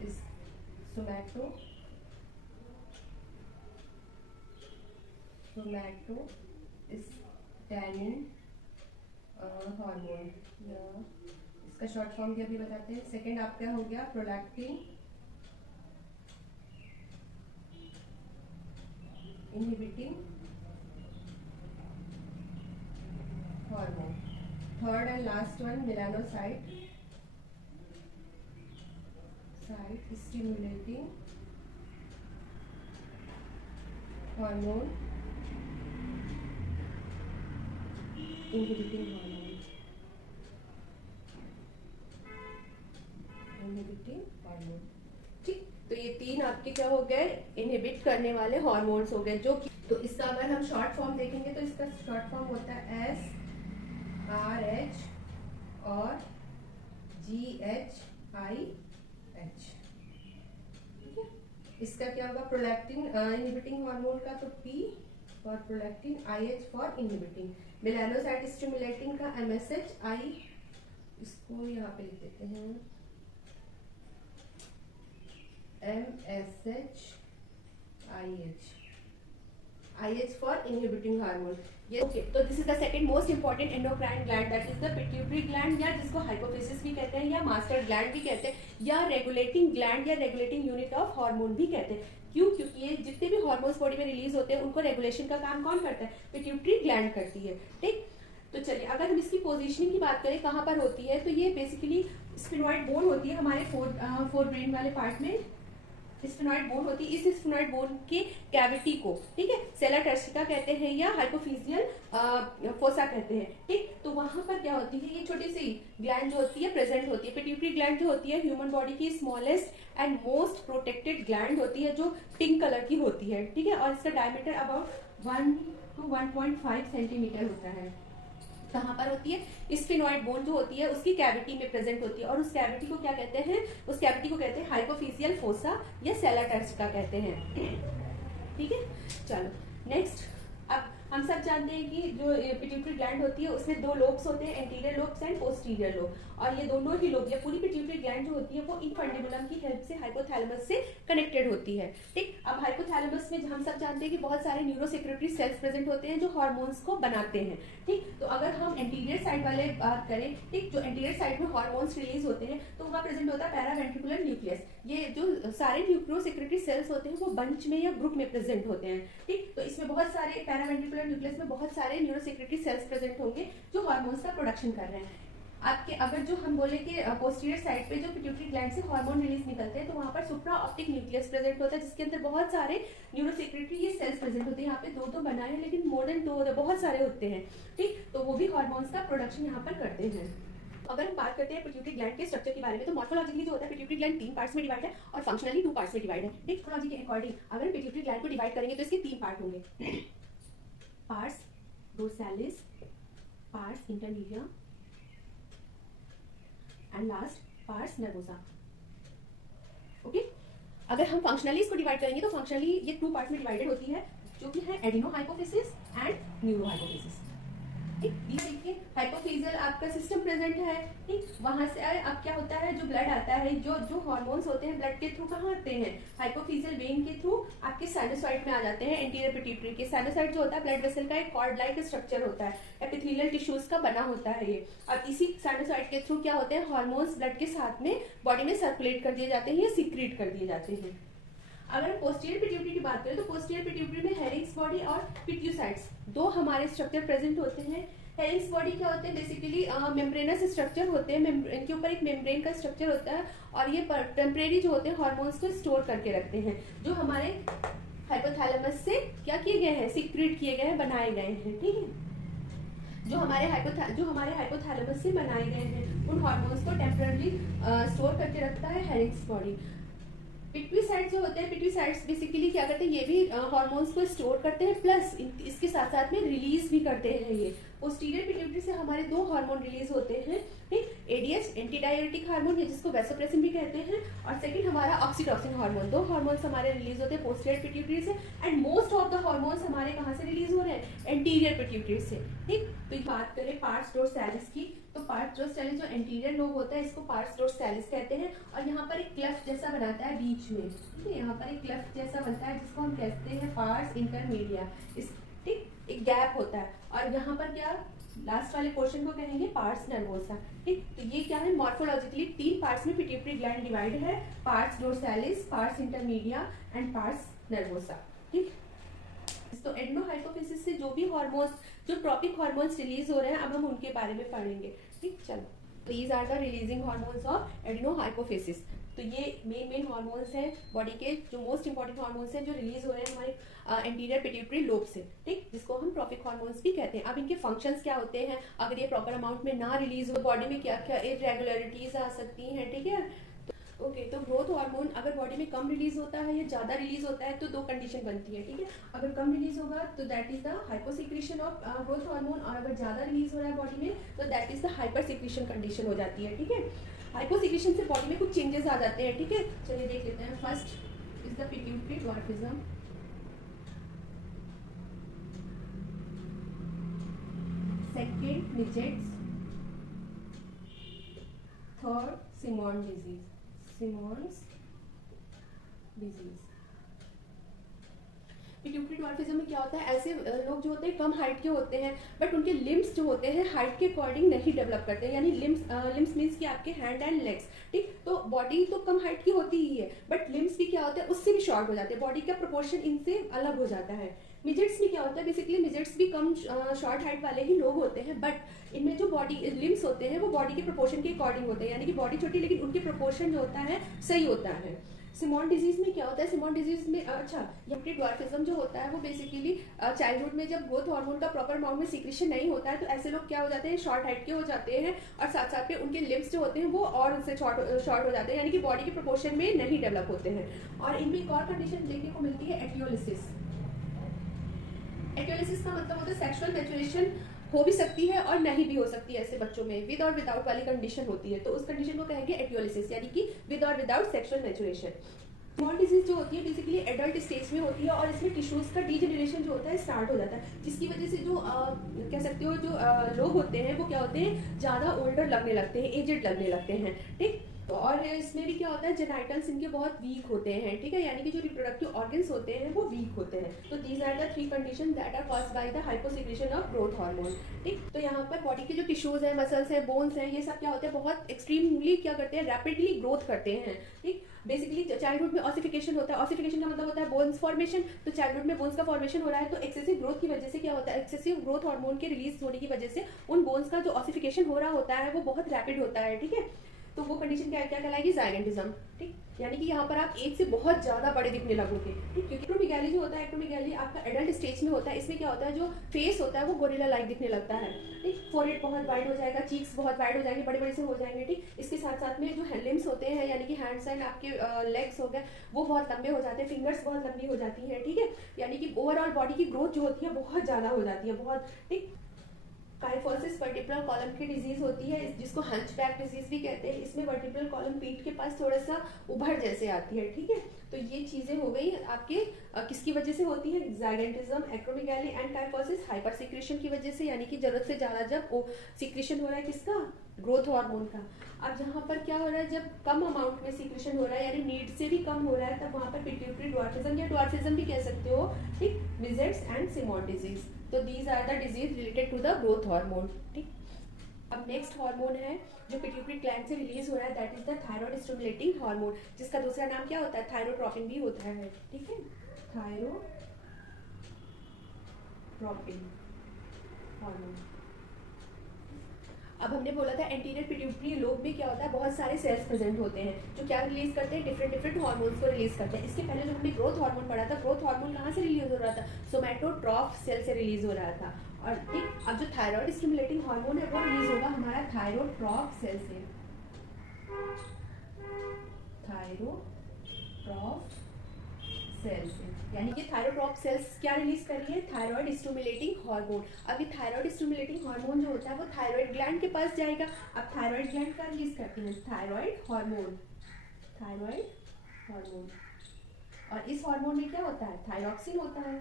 इस सोमैटोस्टेनिन हार्मोन, इसका शॉर्ट फॉर्म क्या भी बताते हैं। सेकंड आपका हो गया prolactin inhibiting hormone, third and last one melanocyte stimulating hormone, inhibiting hormone, inhibiting hormone. ठीक, तो ये 3 आपके क्या हो गए, इनहिबिट करने वाले हार्मोन्स हो गए। जो तो इसका अगर हम शॉर्ट फॉर्म देखेंगे तो इसका शॉर्ट फॉर्म होता है SRH और GHIH। ठीक है, इसका क्या होगा, प्रोलैक्टिन इनहिबिटिंग हार्मोन का तो P और prolactin, IH for inhibiting. Melanocyte stimulating का MSH, I इसको यहाँ पे लिख देते हैं MSH, IH for inhibiting hormone. Okay, तो this is the second most important endocrine gland, that is the pituitary gland, या जिसको हाइपोफिसिस भी कहते हैं, या मास्टर ग्लैंड भी कहते हैं, या रेगुलेटिंग ग्लैंड या रेगुलेटिंग यूनिट ऑफ हार्मोन भी कहते हैं। क्यों? क्योंकि ये जितने भी हार्मोन्स बॉडी में रिलीज होते हैं उनको रेगुलेशन का काम कौन करता है, पिट्यूटरी ग्लैंड करती है। ठीक, तो चलिए अगर हम इसकी पोजीशनिंग की बात करें कहाँ पर होती है, तो ये बेसिकली स्फेनॉइड बोन होती है हमारे फोर ब्रेन वाले पार्ट में। स्फेनॉइड बोन होती है, इस स्फेनॉइड बोन के कैविटी को, ठीक है, सेला टर्सिका कहते हैं या हाइपोफिजियल फोसा कहते हैं। ठीक, तो वहां पर क्या होती है, ये छोटी सी ग्लैंड जो होती है प्रेजेंट होती है। पिट्यूटरी ग्लैंड जो होती है ह्यूमन बॉडी की smallest and most protected gland होती है, जो पिंक कलर की होती है। ठीक है, और इसका डायमीटर अबाउट 1 to 1.5 सेंटीमीटर होता है। कहाँ पर होती है, स्फेनॉइड बोन जो होती है उसकी कैविटी में प्रेजेंट होती है, और उस कैविटी को क्या कहते हैं, उस कैविटी को कहते हैं हाइपोफिजियल फोसा या सेला टर्सिका कहते हैं। ठीक है, चलो नेक्स्ट। अब हम सब जानते हैं कि जो पिट्यूटरी ग्लैंड होती है उसमें 2 लोब्स होते हैं, anterior lobes and posterior lobe, और ये दोनों ही लोब या पूरी पिट्यूटरी ग्लैंड जो होती है वो इनफंडिबुलम की हेल्प से हाइपोथैलेमस से कनेक्टेड होती है। ठीक, अब हाइपोथैलेमस में हम सब जानते हैं कि बहुत सारे न्यूरोसेक्रेटरी सेल्स प्रेजेंट होते हैं जो हार्मोन्स को बनाते हैं। ठीक, तो अगर हम एंटीरियर साइड वाले बात करें, ठीक, जो एंटीरियर साइड में हार्मोन्स रिलीज होते हैं तो वहाँ प्रेजेंट होता है पैरावेंट्रिकुलर न्यूक्लियस। ये जो सारे न्यूरोसेक्रेटरी सेल्स होते हैं वो बंच में या ग्रुप में प्रेजेंट होते हैं। ठीक, तो इसमें बहुत सारे पैरावेंट्रिकुलर न्यूक्लियस में बहुत सारे न्यूरोसेक्रेटरी सेल्स प्रेजेंट होंगे जो हार्मोन्स का प्रोडक्शन कर रहे हैं। आपके अगर जो हम बोले कि पोस्टीरियर साइड पे जो पिट्यूटरी ग्लैंड से हार्मोन रिलीज निकलते हैं तो वहाँ पर सुप्रा ऑप्टिक न्यूक्लियस प्रेजेंट होता है, जिसके अंदर बहुत सारे न्यूरोसेक्रेटरी ये सेल्स प्रेजेंट होते हैं। यहाँ पे 2 बनाए हैं लेकिन मोर देन 2 बहुत सारे होते हैं। ठीक, तो वो भी हार्मोन्स का प्रोडक्शन यहाँ पर करते हैं। अगर हम बात करते हैं पिट्यूटरी ग्लैंड के स्ट्रक्चर के बारे में, तो मॉर्फोलॉजिकली जो होता है पिट्यूटरी ग्लैंड 3 पार्ट्स में डिवाइड है और फंक्शनली 2 पार्ट्स में डिवाइड है। ठीक, मॉर्फोलॉजी के अकॉर्डिंग अगर पिट्यूटरी ग्लैंड को डिवाइड करेंगे तो इसके 3 पार्ट होंगे, pars dorsalis, pars intermedia and last pars nervosa. Okay, अगर हम फंक्शनली इसको डिवाइड करेंगे तो फंक्शनली ये 2 पार्ट में डिवाइडेड होती है, जो कि है adeno hypophysis and neuro hypophysis. ठीक, ये देखिए हाइपोफिजियल आपका सिस्टम प्रेजेंट है। ठीक, वहां से अब क्या होता है, जो ब्लड आता है, जो हार्मोन्स होते हैं ब्लड के थ्रू कहाँ आते हैं, हाइपोफिजियल वेन के थ्रू आपके साइनोसॉइड में आ जाते हैं, एंटीरियर पिट्यूटरी के। साइनोसॉइड जो होता है ब्लड वेसल का एक कॉर्ड लाइक स्ट्रक्चर होता है, एपिथेलियल टिश्यूज का बना होता है ये, और इसी साइनोसॉइड के थ्रू क्या होते हैं, हार्मोन्स ब्लड के साथ में बॉडी में सर्कुलेट कर दिए जाते हैं या सीक्रेट कर दिए जाते हैं। अगर हम पोस्टीरियर पिट्यूटरी की बात करें तो पोस्टीरियर पिट्यूटरी में हेरिंग्स बॉडी और पिट्यूसाइड्स 2 हमारे स्ट्रक्चर प्रेजेंट होते हैं। हेरिंग्स बॉडी क्या होते हैं, बेसिकली मेम्ब्रेनस स्ट्रक्चर होते हैं, इनके ऊपर एक मेम्ब्रेन का स्ट्रक्चर होता है, और ये टेम्परेरी जो होते हैं हार्मोन्स को स्टोर करके रखते हैं, जो हमारे हाइपोथैलेमस से क्या किए गए हैं, सीक्रेट किए गए हैं, बनाए गए हैं। ठीक है, जो हमारे हाइपोथैलेमस से बनाए गए हैं उन हार्मोन्स को टेम्पररी स्टोर करके रखता है हेरिंग्स बॉडी। पिट्यूसाइड्स जो होते हैं, पिट्यूसाइड्स बेसिकली क्या करते हैं, ये भी हार्मोन्स को स्टोर करते हैं, प्लस इसके साथ साथ में रिलीज भी करते हैं। ये पोस्टीरियर पिट्यूटरी से हमारे 2 हार्मोन रिलीज होते हैं। ठीक, एडीएच एंटी डाययूरेटिक हार्मोन है जिसको वैसोप्रेसिन भी कहते हैं, और सेकंड हमारा ऑक्सीटोसिन हार्मोन। 2 हार्मोन्स हमारे रिलीज होते हैं पोस्टीरियर पिट्यूटरी से, and most of the hormones हमारे कहाँ से रिलीज हो रहे हैं, एंटीरियर पिट्यूटरी से। ठीक, तो बात करें पार्स डोर्सालिस की, तो पार्स डोर्सालिस जो एंटीरियर लोब होता है इसको पार्स डोर्सालिस कहते हैं, और यहाँ पर एक क्लेफ्ट जैसा बनाता है बीच में। ठीक है, यहाँ पर एक क्लेफ्ट जैसा बनता है जिसको हम कहते हैं पार्स इंटरमीडिया। ठीक, एक गैप होता है, और यहाँ पर क्या लास्ट वाले पोर्शन को कहेंगे पार्स नर्वोसा। ठीक, तो ये क्या है, मॉर्फोलॉजिकली 3 पार्ट्स में पिट्यूटरी ग्लैंड डिवाइड है, pars dorsalis, pars intermedia and pars nervosa. ठीक, तो एडनोहाइपोफिसिस से जो भी हार्मोन्स, जो ट्रॉपिक हार्मोन्स रिलीज हो रहे हैं, अब हम उनके बारे में पढ़ेंगे। ठीक, चलो, these are the releasing hormones of adenohypophysis. तो ये मेन हार्मोन्स हैं बॉडी के, जो मोस्ट इंपॉर्टेंट हार्मोन्स हैं जो रिलीज हो रहे हैं हमारे एंटीरियर पिट्यूटरी लोब से, ठीक, जिसको हम ट्रॉफिक हार्मोन्स भी कहते हैं। अब इनके फंक्शंस क्या होते हैं, अगर ये प्रॉपर अमाउंट में ना रिलीज हो बॉडी में क्या क्या इरेगुलरिटीज आ सकती हैं, ठीक है। ओके, तो ग्रोथ हार्मोन अगर बॉडी में कम रिलीज होता है या ज्यादा रिलीज होता है तो दो कंडीशन बनती है, ठीक है। अगर कम रिलीज होगा तो that is the hyposecretion of growth hormone, और अगर ज्यादा रिलीज हो रहा है बॉडी में तो दैट इज द हाइपरसिक्रेशन कंडीशन हो जाती है, ठीक है। हाइपोसिक्रेशन से बॉडी में कुछ चेंजेस आ जाते हैं, ठीक है। चलिए देख लेते हैं। First is the pituitary dwarfism, second निजेट्स, third Simmon disease, Simmons disease. Pituitary dwarfism में क्या होता है, ऐसे लोग जो होते हैं कम हाइट के होते हैं बट उनके लिम्स जो होते हैं हाइट के अकॉर्डिंग नहीं डेवलप करते हैं, यानी लिम्स मीन्स कि आपके हैंड एंड लेग्स, ठीक। तो बॉडी तो कम हाइट की होती ही है बट लिम्स भी क्या होते हैं उससे भी शॉर्ट हो जाते हैं, बॉडी का प्रोपोर्शन इनसे अलग हो जाता है। मिजेट्स में क्या होता है, बेसिकली मिजेट्स भी कम शॉर्ट हाइट वाले ही लोग होते हैं बट इनमें जो बॉडी लिम्स होते हैं वो बॉडी के प्रोपोर्शन के अकॉर्डिंग होते हैं, यानी कि बॉडी छोटी लेकिन उनके प्रोपोर्शन जो होता है सही होता है। सिमोन डिजीज में क्या होता है, सिमोन डिजीज में पिट्यूटरी ड्वार्फिज्म जो होता है वो बेसिकली चाइल्डहुड में जब ग्रोथ हार्मोन का प्रॉपर अमाउंट में सीक्रेशन नहीं होता है तो ऐसे लोग क्या हो जाते हैं, शॉर्ट हाइट के हो जाते हैं और साथ साथ में उनके लिम्स जो होते हैं वो और उनसे शॉर्ट हो जाते हैं, यानी कि बॉडी के प्रोपोर्शन में नहीं डेवलप होते हैं। और इनमें एक और कंडीशन देखने को मिलती है, एटियोलिसिस। एटियोलिसिस का मतलब होता है सेक्सुअल मैच्योरेशन हो भी सकती है और नहीं भी हो सकती है, ऐसे बच्चों में विद और विदाउट वाली कंडीशन होती है, तो उस कंडीशन को कहेंगे एटियोलिसिस, यानी कि विद और without sexual maturation. Small disease जो होती है बेसिकली एडल्ट स्टेज में होती है और इसमें टिश्यूज का डीजेनरेशन जो होता है स्टार्ट हो जाता है, जिसकी वजह से जो कह सकते हो जो लोग होते हैं वो क्या होते हैं, ज़्यादा ओल्डर लगने लगते हैं, एजेड लगने लगते हैं, ठीक। और इसमें भी क्या होता है, जेनाइटल्स इनके बहुत वीक होते हैं, ठीक है, यानी कि जो रिप्रोडक्टिव ऑर्गन्स होते हैं वो वीक होते हैं। तो these are the three condition that are caused by the hyposecretion of growth hormone, ठीक। तो यहाँ पर बॉडी के जो टिश्यूज हैं, मसल्स हैं, बोन्स हैं, ये सब क्या होते हैं, बहुत एक्सट्रीमली क्या करते हैं, रैपिडली ग्रोथ करते हैं, ठीक। बेसिकली चाइल्डहुड में ऑसिफिकेशन होता है, ऑसिफिकेशन का मतलब होता है बोन्स फॉर्मेशन, तो चाइल्डहुड में बोन्स का फॉर्मेशन हो रहा है तो एक्सेसिव ग्रोथ की वजह से क्या होता है, एक्सेसिव ग्रोथ हार्मोन के रिलीज होने की वजह से उन बोन्स का जो ऑसिफिकेशन हो रहा होता है वो बहुत रैपिड होता है, ठीक है। तो वो कंडीशन क्या क्या कहलाएगी, जायगेंटिज्म, ठीक। यानी कि यहाँ पर आप एक से बहुत ज्यादा बड़े दिखने लगोगे, ठीक। क्योंकि एक्रोमेगाली जो होता है, एक्रोमेगाली आपका एडल्ट स्टेज में होता है, इसमें क्या होता है जो फेस होता है वो गोरिल्ला लाइक दिखने लगता है, ठीक। फोरहेड बहुत वाइड हो जाएगा, चीक्स बहुत वाइड हो जाएंगे, बड़े बड़े से हो जाएंगे, ठीक। इसके साथ साथ में जो लिम्स होते हैं यानी कि हैंड्स एंड आपके लेग्स हो गए वो बहुत लंबे हो जाते हैं, फिंगर्स बहुत लंबी हो जाती है, ठीक है। यानी कि ओवरऑल बॉडी की ग्रोथ जो होती है बहुत ज्यादा हो जाती है, बहुत, ठीक। काइफोसिस वर्टिब्रल कॉलम की डिजीज होती है जिसको हंचबैक डिजीज भी कहते हैं, इसमें वर्टिब्रल कॉलम पीठ के पास थोड़ा सा उभर जैसे आती है, ठीक है। तो ये चीजें हो गई आपके किसकी वजह से होती है, gigantism, acromegaly and kyphosis hyper secretion की वजह से, यानी कि जरूरत से ज्यादा जब सिक्रेशन हो रहा है किसका, ग्रोथ हार्मोन का। अब जहाँ पर क्या हो रहा है, जब कम अमाउंट में सिक्रेशन हो रहा है यानी नीड से भी कम हो रहा है तब वहाँ पर पिट्यूटरी ड्वार्फिज्म या ड्वार्फिज्म भी कह सकते हो, ठीक, मिजेट्स एंड सिमोन डिजीज। तो these are the disease related to the growth hormone, ठीक। अब नेक्स्ट हार्मोन है जो पिट्यूटरी ग्लैंड से रिलीज हो रहा है, that is the thyroid stimulating hormone, जिसका दूसरा नाम क्या होता है, थायरोट्रोपिन भी होता है, ठीक है, थायरोट्रोपिन हार्मोन। अब हमने बोला था एंटीरियर पिट्यूटरी लोब में क्या होता है, बहुत सारे सेल्स प्रेजेंट होते हैं जो क्या रिलीज करते हैं, डिफरेंट डिफरेंट हार्मोन्स को रिलीज करते हैं। इसके पहले जो हमने ग्रोथ हार्मोन पढ़ा था, ग्रोथ हार्मोन कहाँ से रिलीज हो रहा था, सोमैटोट्रॉफ सेल से रिलीज हो रहा था, और ठीक अब जो थायराइड स्टिमुलेटिंग हार्मोन है वो रिलीज होगा हमारा थायरोट्रॉफ सेल से, थायरोट्रॉफ सेल से, यानी कि थायरोट्रॉप सेल्स क्या रिलीज कर रही है, थायराइड स्टिमुलेटिंग हार्मोन। अब ये थायराइड स्टिमुलेटिंग हार्मोन जो होता है वो थायराइड ग्लैंड के पास जाएगा। अब थायराइड ग्लैंड का रिलीज करती है थायराइड हार्मोन, थायराइड हार्मोन, और इस हार्मोन में क्या होता है, थायरॉक्सिन होता है,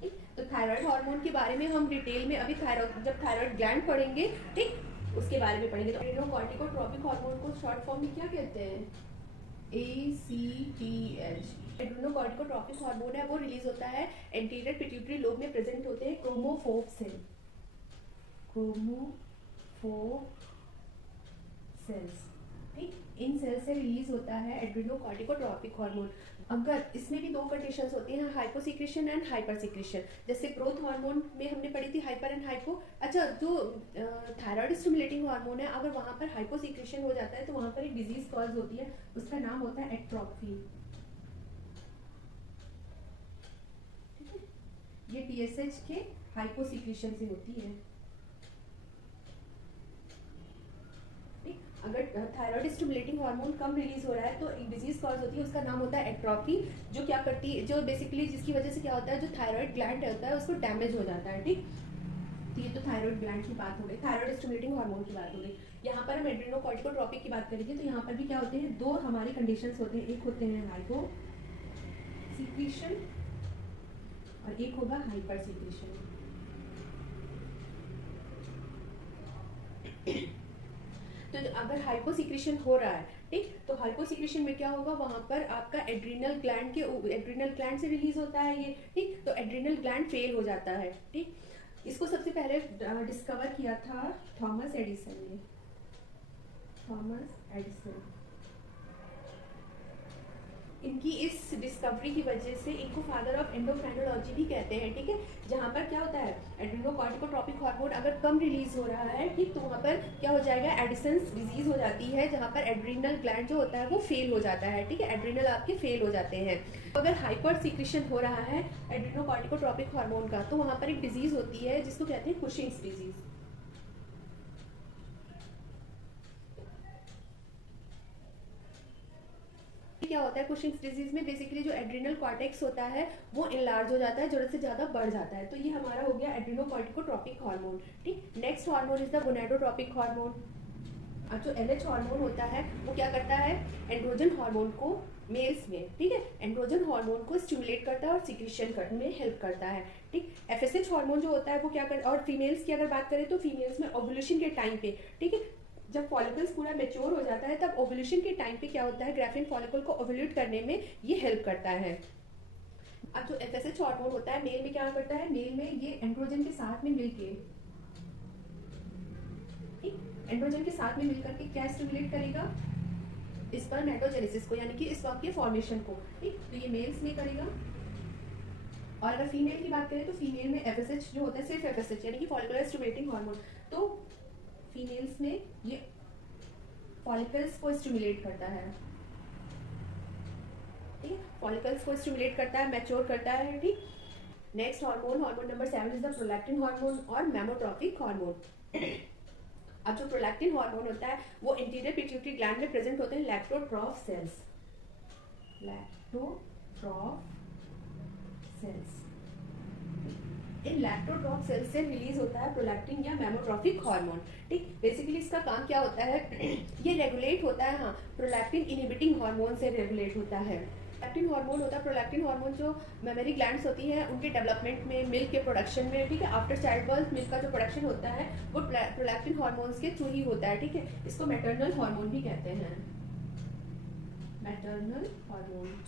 ठीक। तो थायराइड हार्मोन के बारे में हम डिटेल में अभी जब थायराइड ग्लैंड पढ़ेंगे, ठीक, उसके बारे में पढ़ेंगे। तो एड्रेनोकॉर्टिकोट्रोपिक हार्मोन को शॉर्ट फॉर्म में क्या कहते हैं, ACTH। एड्रेनोकॉर्टिकोट्रोपिक हार्मोन है वो रिलीज होता है एंटीरियर पिट्यूटरी लोब में प्रेजेंट होते हैं क्रोमोफोर सेल, क्रोमोफोर सेल्स, ठीक, इन सेल से रिलीज होता है एड्रेनोकॉर्टिकोट्रॉपिक हार्मोन। अगर इसमें भी दो कंडीशंस होती हैं, हाइपोसिक्रेशन एंड हाइपर सिक्रेशन। जैसे ग्रोथ हार्मोन में हमने पढ़ी थी हाइपर एंड हाइपो। अच्छा, जो थायराइड स्टिमुलेटिंग हार्मोन है, अगर वहां पर हाइपोसिक्रेशन हो जाता है तो वहां पर एक डिजीज कॉज होती है, उसका नाम होता है एट्रोफी। ये टीएसएच के हाइपोसिक्रेशन से होती है। अगर थायराइड स्टिमुलेटिंग हार्मोन कम रिलीज हो रहा है तो एक डिजीज कॉज होती है, उसका नाम होता है एट्रोफी। जो क्या करती है, जो बेसिकली जिसकी वजह से क्या होता है, जो थायराइड ग्लैंड होता है उसको डैमेज हो जाता है। ठीक, तो ये तो थायराइड ग्लैंड की बात हो गई, थायराइड स्टिमुलेटिंग हार्मोन की बात हो गई। यहाँ पर हम एड्रेनोकॉर्टिकोट्रॉपिक की बात करेंगे तो यहाँ पर भी क्या होते हैं, दो हमारी कंडीशंस होते हैं, एक होते हैं हाइपो सिक्रेशन और एक होगा हाइपर सिक्रेशन। तो अगर हाइपोसिक्रेशन हो रहा है, ठीक, तो हाइपोसिक्रेशन में क्या होगा, वहां पर आपका एड्रिनल ग्लैंड से रिलीज होता है ये। ठीक, तो एड्रिनल ग्लैंड फेल हो जाता है। ठीक, इसको सबसे पहले डिस्कवर किया था थॉमस एडिसन ने। थॉमस एडिसन, इनकी इस डिस्कवरी की वजह से इनको फादर ऑफ एंडोक्राइनोलॉजी भी कहते हैं। ठीक है, जहाँ पर क्या होता है, एड्रेनोकॉर्टिकोट्रॉपिक हार्मोन अगर कम रिलीज हो रहा है, ठीक, तो वहाँ पर क्या हो जाएगा, एडिसन्स डिजीज हो जाती है, जहाँ पर एड्रिनल ग्लैंड जो होता है वो फेल हो जाता है। ठीक है, एड्रिनल आपके फेल हो जाते हैं। अगर हाइपर सिक्रेशन हो रहा है एड्रेनोकॉर्टिकोट्रॉपिक हार्मोन का, तो वहाँ पर एक डिजीज होती है जिसको कहते हैं कुशिंग्स डिजीज। क्या होता है कुशिंग्स डिजीज में, बेसिकली जो एड्रिनल कॉर्टेक्स होता है वो इनलार्ज हो जाता है, जरूरत से ज्यादा बढ़ जाता है। तो ये हमारा हो गया एड्रेनोकॉर्टिकोट्रॉपिक हार्मोन। ठीक, next hormone is the gonadotropic hormone. अब जो एलएच हार्मोन होता है वो क्या करता है, एंड्रोजन हार्मोन को मेल्स में, ठीक है, एंड्रोजन हार्मोन को स्टिमुलेट करता है और सिक्रेशन करने में हेल्प करता है। ठीक, एफएसएच हार्मोन जो होता है वो क्या करता है, और फीमेल्स की अगर बात करें तो फीमेल्स में ओव्यूलेशन के टाइम पे, ठीक है, जब फॉलिकल्स पूरा मेच्योर हो जाता है तब ओव्यूलेशन के टाइम पे क्या होता है, ग्राफिन फॉलिकल को ओव्यूलेट करने में ये हेल्प करता है। अब जो एफएसएच हार्मोन होता है मेल में क्या करता है, मेल में ये एंड्रोजन के साथ में मिलके, एंड्रोजन के साथ में मिलकर के क्या स्टिमुलेट करेगा, स्पर्मेटोजेनेसिस को, यानी कि इस वक्त के फॉर्मेशन को। ठीक, तो ये मेल्स में करेगा। और अगर फीमेल की बात करें तो फीमेल में एफएसएच जो होता है, सिर्फ एफएसएच यानी कि फॉलिकुलर स्टिमुलेटिंग हार्मोन, तो फीमेल्स में ये फॉलिकल्स को स्टिमुलेट करता है। ठीक है, फॉलिकल्स को स्टिमुलेट करता है, मैच्योर करता है। ठीक, next hormone, hormone number 7 is the prolactin hormone और मेमोट्रॉपिक हार्मोन। अब जो प्रोलैक्टिन हार्मोन होता है वो इंटीरियर पिट्यूटरी ग्लैंड में प्रेजेंट होते हैं लैक्टोट्रॉफ सेल्स। लैक्टोट्रॉफ सेल्स, इन लैक्टोट्रॉफ सेल्स से रिलीज होता है प्रोलैक्टिन या मेमोट्रॉपिक हार्मोन। ठीक, बेसिकली इसका काम क्या होता है, ये रेगुलेट होता है, हाँ, प्रोलैक्टिन इनहिबिटिंग हार्मोन से रेगुलेट होता है। प्रोलैक्टिन हार्मोन होता है, प्रोलैक्टिन हार्मोन जो मेमोरी ग्लैंड्स होती हैं उनके डेवलपमेंट में, मिल्क के प्रोडक्शन में, ठीक है, आफ्टर चाइल्ड बर्थ मिल्क का जो प्रोडक्शन होता है वो प्रोलैक्टिन हार्मोन्स के थ्रू ही होता है। ठीक है, इसको मैटरनल हार्मोन भी कहते हैं, मैटरनल हार्मोन।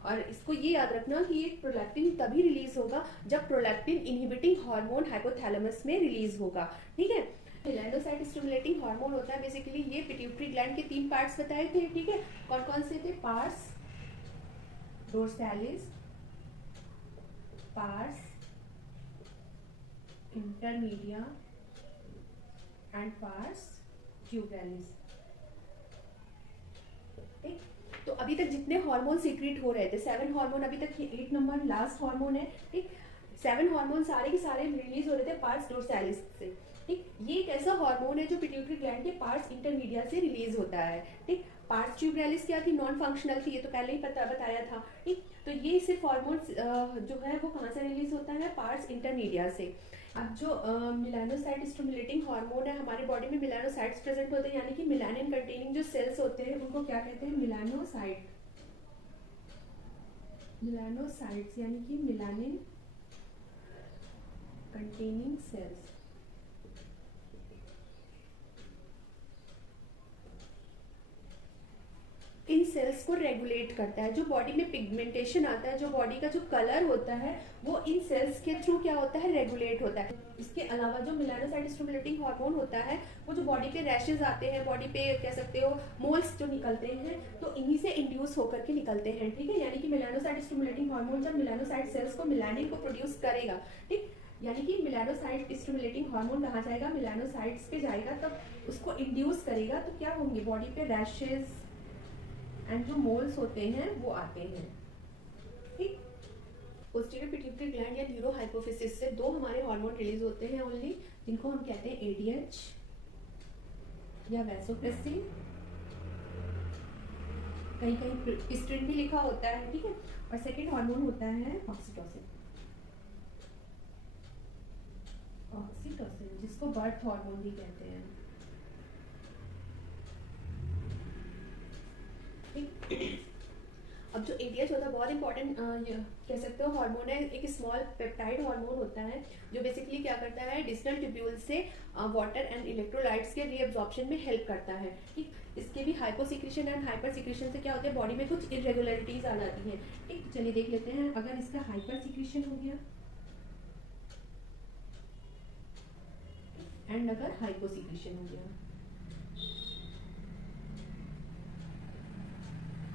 और इसको ये याद रखना कि एक प्रोलैक्टिन तभी रिलीज होगा जब प्रोलैक्टिन इनहिबिटिंग हार्मोन हाइपोथैलेमस में रिलीज होगा। ठीक है, मेलानोसाइट स्टिमुलेटिंग हार्मोन होता है, बेसिकली ये पिट्यूटरी ग्लैंड के 3 पार्ट्स बताए थे। ठीक है, कौन कौन से थे, pars dorsalis, pars intermedia and pars tuberalis. ठीक, तो अभी तक जितने हार्मोन सीक्रेट हो रहे थे, 7 हार्मोन, अभी तक ये 8 नंबर लास्ट हार्मोन है। ठीक, 7 हार्मोन सारे के सारे रिलीज हो रहे थे पार्स डोर्सालिस से। ठीक, ये एक ऐसा हार्मोन है जो पिट्यूटरी ग्लैंड के पार्स इंटरमीडिया से रिलीज होता है। ठीक, पार्स ट्यूबरैलिस क्या थी, नॉन फंक्शनल थी, ये तो पहले ही बताया था। ठीक, तो ये सिर्फ हार्मोन जो है वो कहाँ से रिलीज होता है, पार्स इंटरमीडिया से। अब जो मेलानोसाइट स्टिमुलेटिंग हार्मोन है, हमारे बॉडी में मेलानोसाइट्स प्रेजेंट होते हैं, यानी कि मेलानिन कंटेनिंग जो सेल्स होते हैं उनको क्या कहते हैं, मेलानोसाइट। मेलानोसाइट्स यानी कि मेलानिन कंटेनिंग सेल्स। इन सेल्स को रेगुलेट करता है। जो बॉडी में पिगमेंटेशन आता है, जो बॉडी का जो कलर होता है, वो इन सेल्स के थ्रू क्या होता है, रेगुलेट होता है। इसके अलावा जो मेलानोसाइट स्टिमुलेटिंग हार्मोन होता है, वो जो बॉडी पे रैशेज आते हैं, बॉडी पे कह सकते हो मोल्स जो निकलते हैं, तो इन्हीं से इंड्यूस होकर के निकलते हैं, ठीक है। यानी कि मेलानोसाइट स्टिमुलेटिंग हार्मोन जब मेलानोसाइट सेल्स को मेलानिन को प्रोड्यूस करेगा, ठीक, यानी कि मेलानोसाइट स्टिमुलेटिंग हार्मोन कहाँ जाएगा, मेलानोसाइट्स पे जाएगा, तब उसको इंड्यूस करेगा, तो क्या होंगे, बॉडी पे रैशेज एंड जो मोल्स होते हैं वो आते हैं, ठीक। पोस्टीरियर पिट्यूटरी ग्लैंड या न्यूरो हाइपोफिसिस से दो हमारे हार्मोन रिलीज होते हैं ओनली, जिनको हम कहते हैं एडीएच या वैसोप्रेसिन, कहीं कहीं पिस्ट्रिन भी लिखा होता है, ठीक है। और सेकेंड हार्मोन होता है ऑक्सीटोसिन, ऑक्सीटोसिन जिसको बर्थ हार्मोन भी कहते हैं, ठीक। अब जो एडीएच होता है बहुत इंपॉर्टेंट कह सकते हो हार्मोन है, एक स्मॉल पेप्टाइड हार्मोन होता है जो बेसिकली क्या करता है, डिस्टल ट्यूब्यूल से वाटर एंड इलेक्ट्रोलाइट्स के रीअब्जॉर्प्शन में हेल्प करता है, ठीक। इसके भी हाइपोसिक्रेशन एंड हाइपर सिक्रेशन से क्या होता है, बॉडी में कुछ इरेगुलरिटीज आ जाती हैं, ठीक। चलिए देख लेते हैं, अगर इसका हाइपर सिक्रेशन हो गया एंड अगर हाइपोसिक्रेशन हो गया,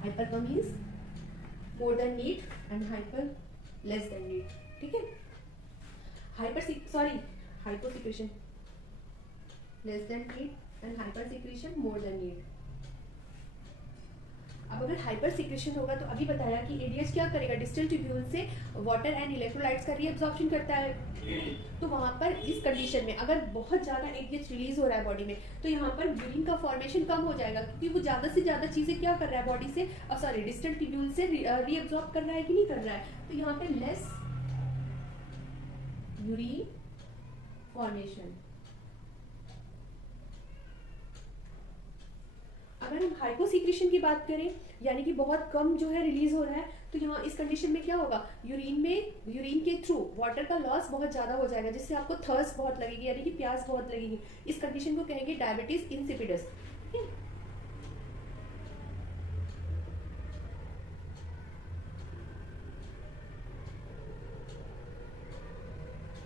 हाइपर का means more than need and hyper less than need, ठीक है। Hyposecretion less than need and hyper secretion more than need. अब अगर हाइपर सिक्रेशन होगा तो अभी बताया कि एडीएच क्या करेगा, डिस्टल ट्यूब्यूल से वाटर एंड इलेक्ट्रोलाइट्स का रीअब्जॉर्प्शन करता है, तो वहां पर इस कंडीशन में अगर बहुत ज्यादा एडीएच रिलीज हो रहा है बॉडी में, तो यहाँ पर यूरिन का फॉर्मेशन कम हो जाएगा, क्योंकि वो ज्यादा से ज्यादा चीजें क्या कर रहा है बॉडी से, डिस्टल ट्यूब्यूल से रीअब्जॉर्ब कर रहा है कि नहीं कर रहा है, तो यहाँ पे लेस यूरिन फॉर्मेशन। अगर हम हाइपोसिक्रेशन की बात करें, यानी कि बहुत कम जो है रिलीज हो रहा है, तो यहाँ इस कंडीशन में क्या होगा, यूरिन के थ्रू वाटर का लॉस बहुत ज्यादा हो जाएगा, जिससे आपको थर्स्ट बहुत लगेगी, यानी कि प्यास बहुत लगेगी। इस कंडीशन को कहेंगे डायबिटीज इंसिपिडस।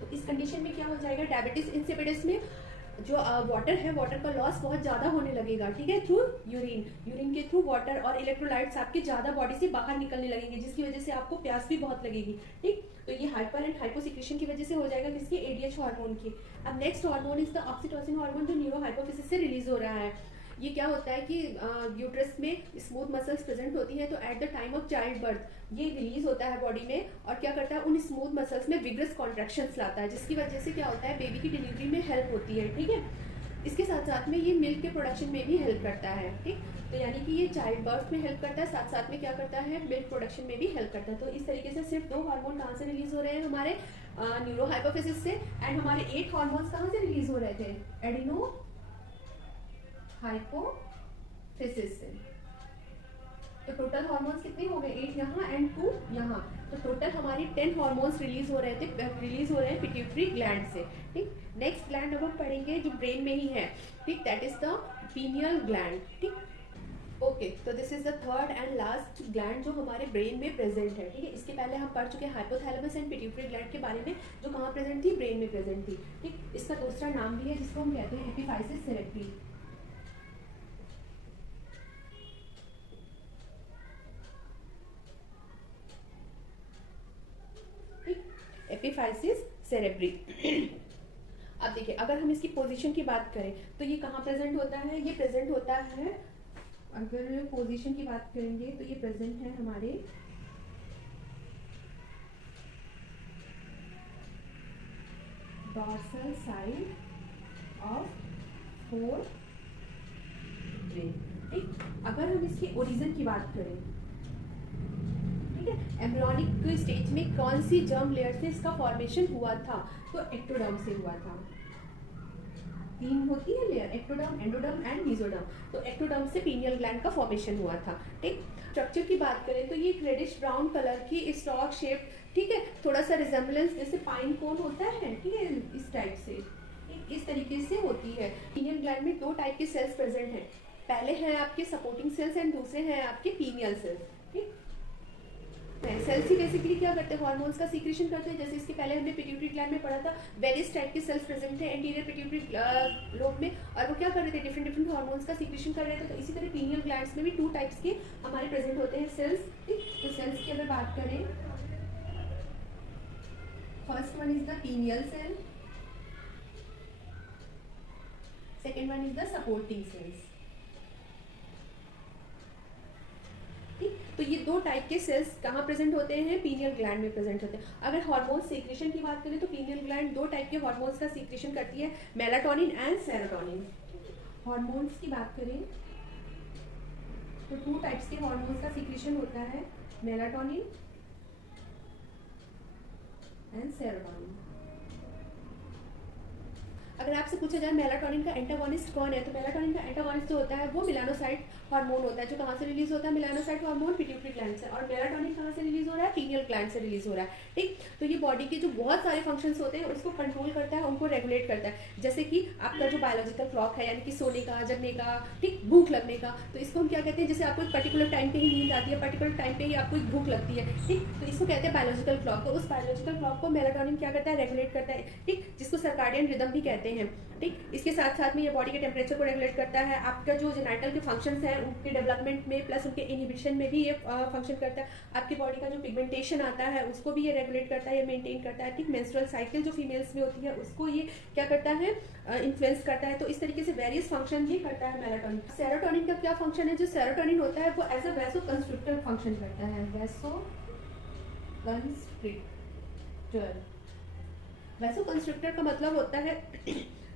तो इस कंडीशन में क्या हो जाएगा, डायबिटीज इंसिपिडस में जो वाटर है, वाटर का लॉस बहुत ज्यादा होने लगेगा, ठीक है, थ्रू यूरिन के थ्रू वाटर और इलेक्ट्रोलाइट्स आपके ज्यादा बॉडी से बाहर निकलने लगेंगे, जिसकी वजह से आपको प्यास भी बहुत लगेगी, ठीक। तो ये हाइपर एंड हाइपोसिक्रेशन की वजह से हो जाएगा, किसकी, एडीएच हार्मोन की। अब next hormone is the oxytocin hormone, जो न्यूरो हाइपोफिसिस से रिलीज हो रहा है। ये क्या होता है कि यूट्रस में स्मूथ मसल्स प्रेजेंट होती हैं, तो at the time of child birth ये रिलीज होता है बॉडी में, और क्या करता है, उन स्मूथ मसल्स में विग्रस कॉन्ट्रैक्शंस लाता है, जिसकी वजह से क्या होता है, बेबी की डिलीवरी में हेल्प होती है, ठीक है। इसके साथ साथ में ये मिल्क के प्रोडक्शन में भी हेल्प करता है, ठीक। तो यानी कि ये चाइल्ड बर्थ में हेल्प करता है, साथ साथ में क्या करता है, मिल्क प्रोडक्शन में भी हेल्प करता है। तो इस तरीके से सिर्फ दो हार्मोन कहाँ से रिलीज हो रहे हैं, हमारे न्यूरो हाइपोफिसिस से, एंड हमारे 8 हार्मोन्स कहाँ से रिलीज हो रहे थे, एडिनो हाइपोफिसिस से। तो टोटल हार्मोन्स कितने हो गए, 8 यहाँ एंड 2 यहाँ, तो टोटल हमारी 10 हार्मोन्स रिलीज हो रहे हैं पिट्यूटरी ग्लैंड से, ठीक। नेक्स्ट ग्लैंड अब हम पढ़ेंगे जो ब्रेन में ही है, ठीक, that is the pineal gland, ठीक। ओके, तो this is the third and last gland जो हमारे ब्रेन में प्रेजेंट है, ठीक है। इसके पहले हम पढ़ चुके हैं हाइपोथैलेमस एंड पिट्यूटरी ग्लैंड के बारे में, जो कहाँ प्रेजेंट थी, ब्रेन में प्रेजेंट थी, ठीक। इसका दूसरा नाम भी है जिसको हम कहते हैं एपिफाइसिस सेरेब्री। Epiphysis cerebri. अब देखिए, अगर हम इसकी पोजीशन की बात करें तो ये कहाँ प्रेजेंट होता है, ये प्रेजेंट होता है, अगर पोजीशन की बात करेंगे तो ये प्रेजेंट है हमारे dorsal side of fore brain, ठीक। अगर हम इसके ओरिजिन की बात करें, एम्ब्रियोनिक स्टेज में कौन सी जर्म लेयर से इसका फॉर्मेशन हुआ था, तो एक्टोडर्म से हुआ था। 3 होती है layer, ectoderm, endoderm and mesoderm, तो एक्टोडर्म से पीनियल ग्लैंड का फॉर्मेशन हुआ था, ठीक। स्ट्रक्चर की बात करें तो ये रेडिश ब्राउन कलर की स्टॉक शेप, ठीक है, थोड़ा सा रिजेम्बलेंस जैसे पाइन कोन होता है, ठीक है, इस टाइप से, इस तरीके से होती है। पीनियल ग्लैंड में 2 टाइप के सेल्स प्रेजेंट हैं, पहले हैं आपके सपोर्टिंग सेल्स एंड दूसरे हैं आपके पीनियल सेल्स। ठीक, सेल्स ही बेसिकली क्या करते हैं, हार्मोन्स का सीक्रेशन करते हैं। जैसे इसके पहले हमने पिट्यूटरी ग्लैंड में पढ़ा था, वेरियस टाइप के सेल्स प्रेजेंट थे एंटीरियर पिट्यूटरी लोब में, और वो क्या कर रहे थे, डिफरेंट डिफरेंट हार्मोन्स का सीक्रेशन कर रहे थे। तो इसी तरह पीनियल ग्लैंड्स में भी 2 टाइप्स के हमारे प्रेजेंट होते हैं सेल्स। ठीक, तो सेल्स की अगर बात करें, first one is the pineal cell, second one is the supporting cells. तो ये 2 टाइप के सेल्स कहाँ प्रेजेंट होते हैं, पीनियल ग्लैंड में प्रेजेंट होते हैं। अगर हार्मोन सीक्रेशन की बात करें तो पीनियल ग्लैंड 2 टाइप के हार्मोन्स का सीक्रेशन करती है, मेलाटोनिन एंड सेरोटोनिन। हार्मोन्स की बात करें तो 2 टाइप्स के हार्मोन्स का सीक्रेशन होता है, मेलाटोनिन एंड सेरोटोनिन। अगर आपसे पूछा जाए मेलाटोनिन का एंटागोनिस्ट कौन है, तो मेलाटोनिन का एंटागोनिस्ट जो होता है वो मेलानोसाइट हार्मोन होता है, जो कहाँ से रिलीज होता है, मेलानोसाइट हार्मोन पिट्यूटरी ग्लैंड से। और मेलाटोनिन कहाँ से रिलीज हो रहा है, पीनियल ग्लैंड से रिलीज हो रहा है। ठीक, तो ये बॉडी के जो बहुत सारे फंक्शंस होते हैं उसको कंट्रोल करता है, उनको रेगुलेट करता है। जैसे कि आपका जो बायोलॉजिकल क्लॉक है, यानी कि सोने का, जगने का, ठीक, भूख लगने का, तो इसको हम क्या कहते हैं, जैसे आपको एक पर्टिकुलर टाइम पे ही नींद आती है, पर्टिकुलर टाइम पे ही आपको एक भूख लगती है। ठीक, तो इसको कहते हैं बायोलॉजिकल क्लॉक। तो उस बायोलॉजिकल क्लॉक को मेलाटोनिन क्या करता है, रेगुलेट करता है। ठीक, जिसको सर्काडियन रिदम भी कहते हैं। ठीक, इसके साथ साथ में ये बॉडी के टेम्परेचर को रेगुलेट करता है। आपका जो जेनाइटल के फंक्शंस हैं उनके डेवलपमेंट में प्लस उनके इनहिबिशन में भी ये फंक्शन करता है। आपकी बॉडी का जो पिगमेंटेशन आता है उसको भी ये रेगुलेट करता है, ये मेंटेन करता है। ठीक, मेंस्ट्रुअल साइकिल जो फीमेल्स में होती है उसको ये क्या करता है, इन्फ्लुएंस करता है। तो इस तरीके से वेरियस फंक्शन ये करता है मेलाटोनिन। सेरोटोनिन का क्या फंक्शन है, जो सेरोटोनिन होता है वो एज अ वैसोकंस्ट्रिक्टर फंक्शन करता है। वैसोकंस्ट्रिक्टर का मतलब होता है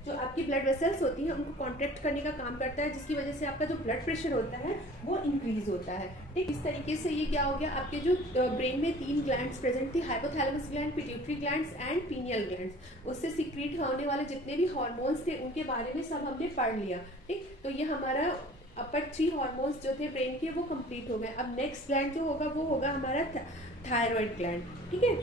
जो आपकी ब्लड वेसल्स होती हैं उनको कॉन्ट्रैक्ट करने का काम करता है, जिसकी वजह से आपका जो ब्लड प्रेशर होता है वो इंक्रीज होता है। ठीक, इस तरीके से ये क्या हो गया, आपके जो ब्रेन में 3 ग्लैंड्स प्रेजेंट थी, hypothalamus gland, pituitary glands and pineal glands. उससे सीक्रेट होने वाले जितने भी हार्मोन्स थे उनके बारे में सब हमने पढ़ लिया। ठीक, तो ये हमारा अपर 3 हार्मोन्स जो थे ब्रेन के वो कंप्लीट हो गए। अब नेक्स्ट ग्लैंड जो होगा वो होगा हमारा थायराइड ग्लैंड। ठीक है,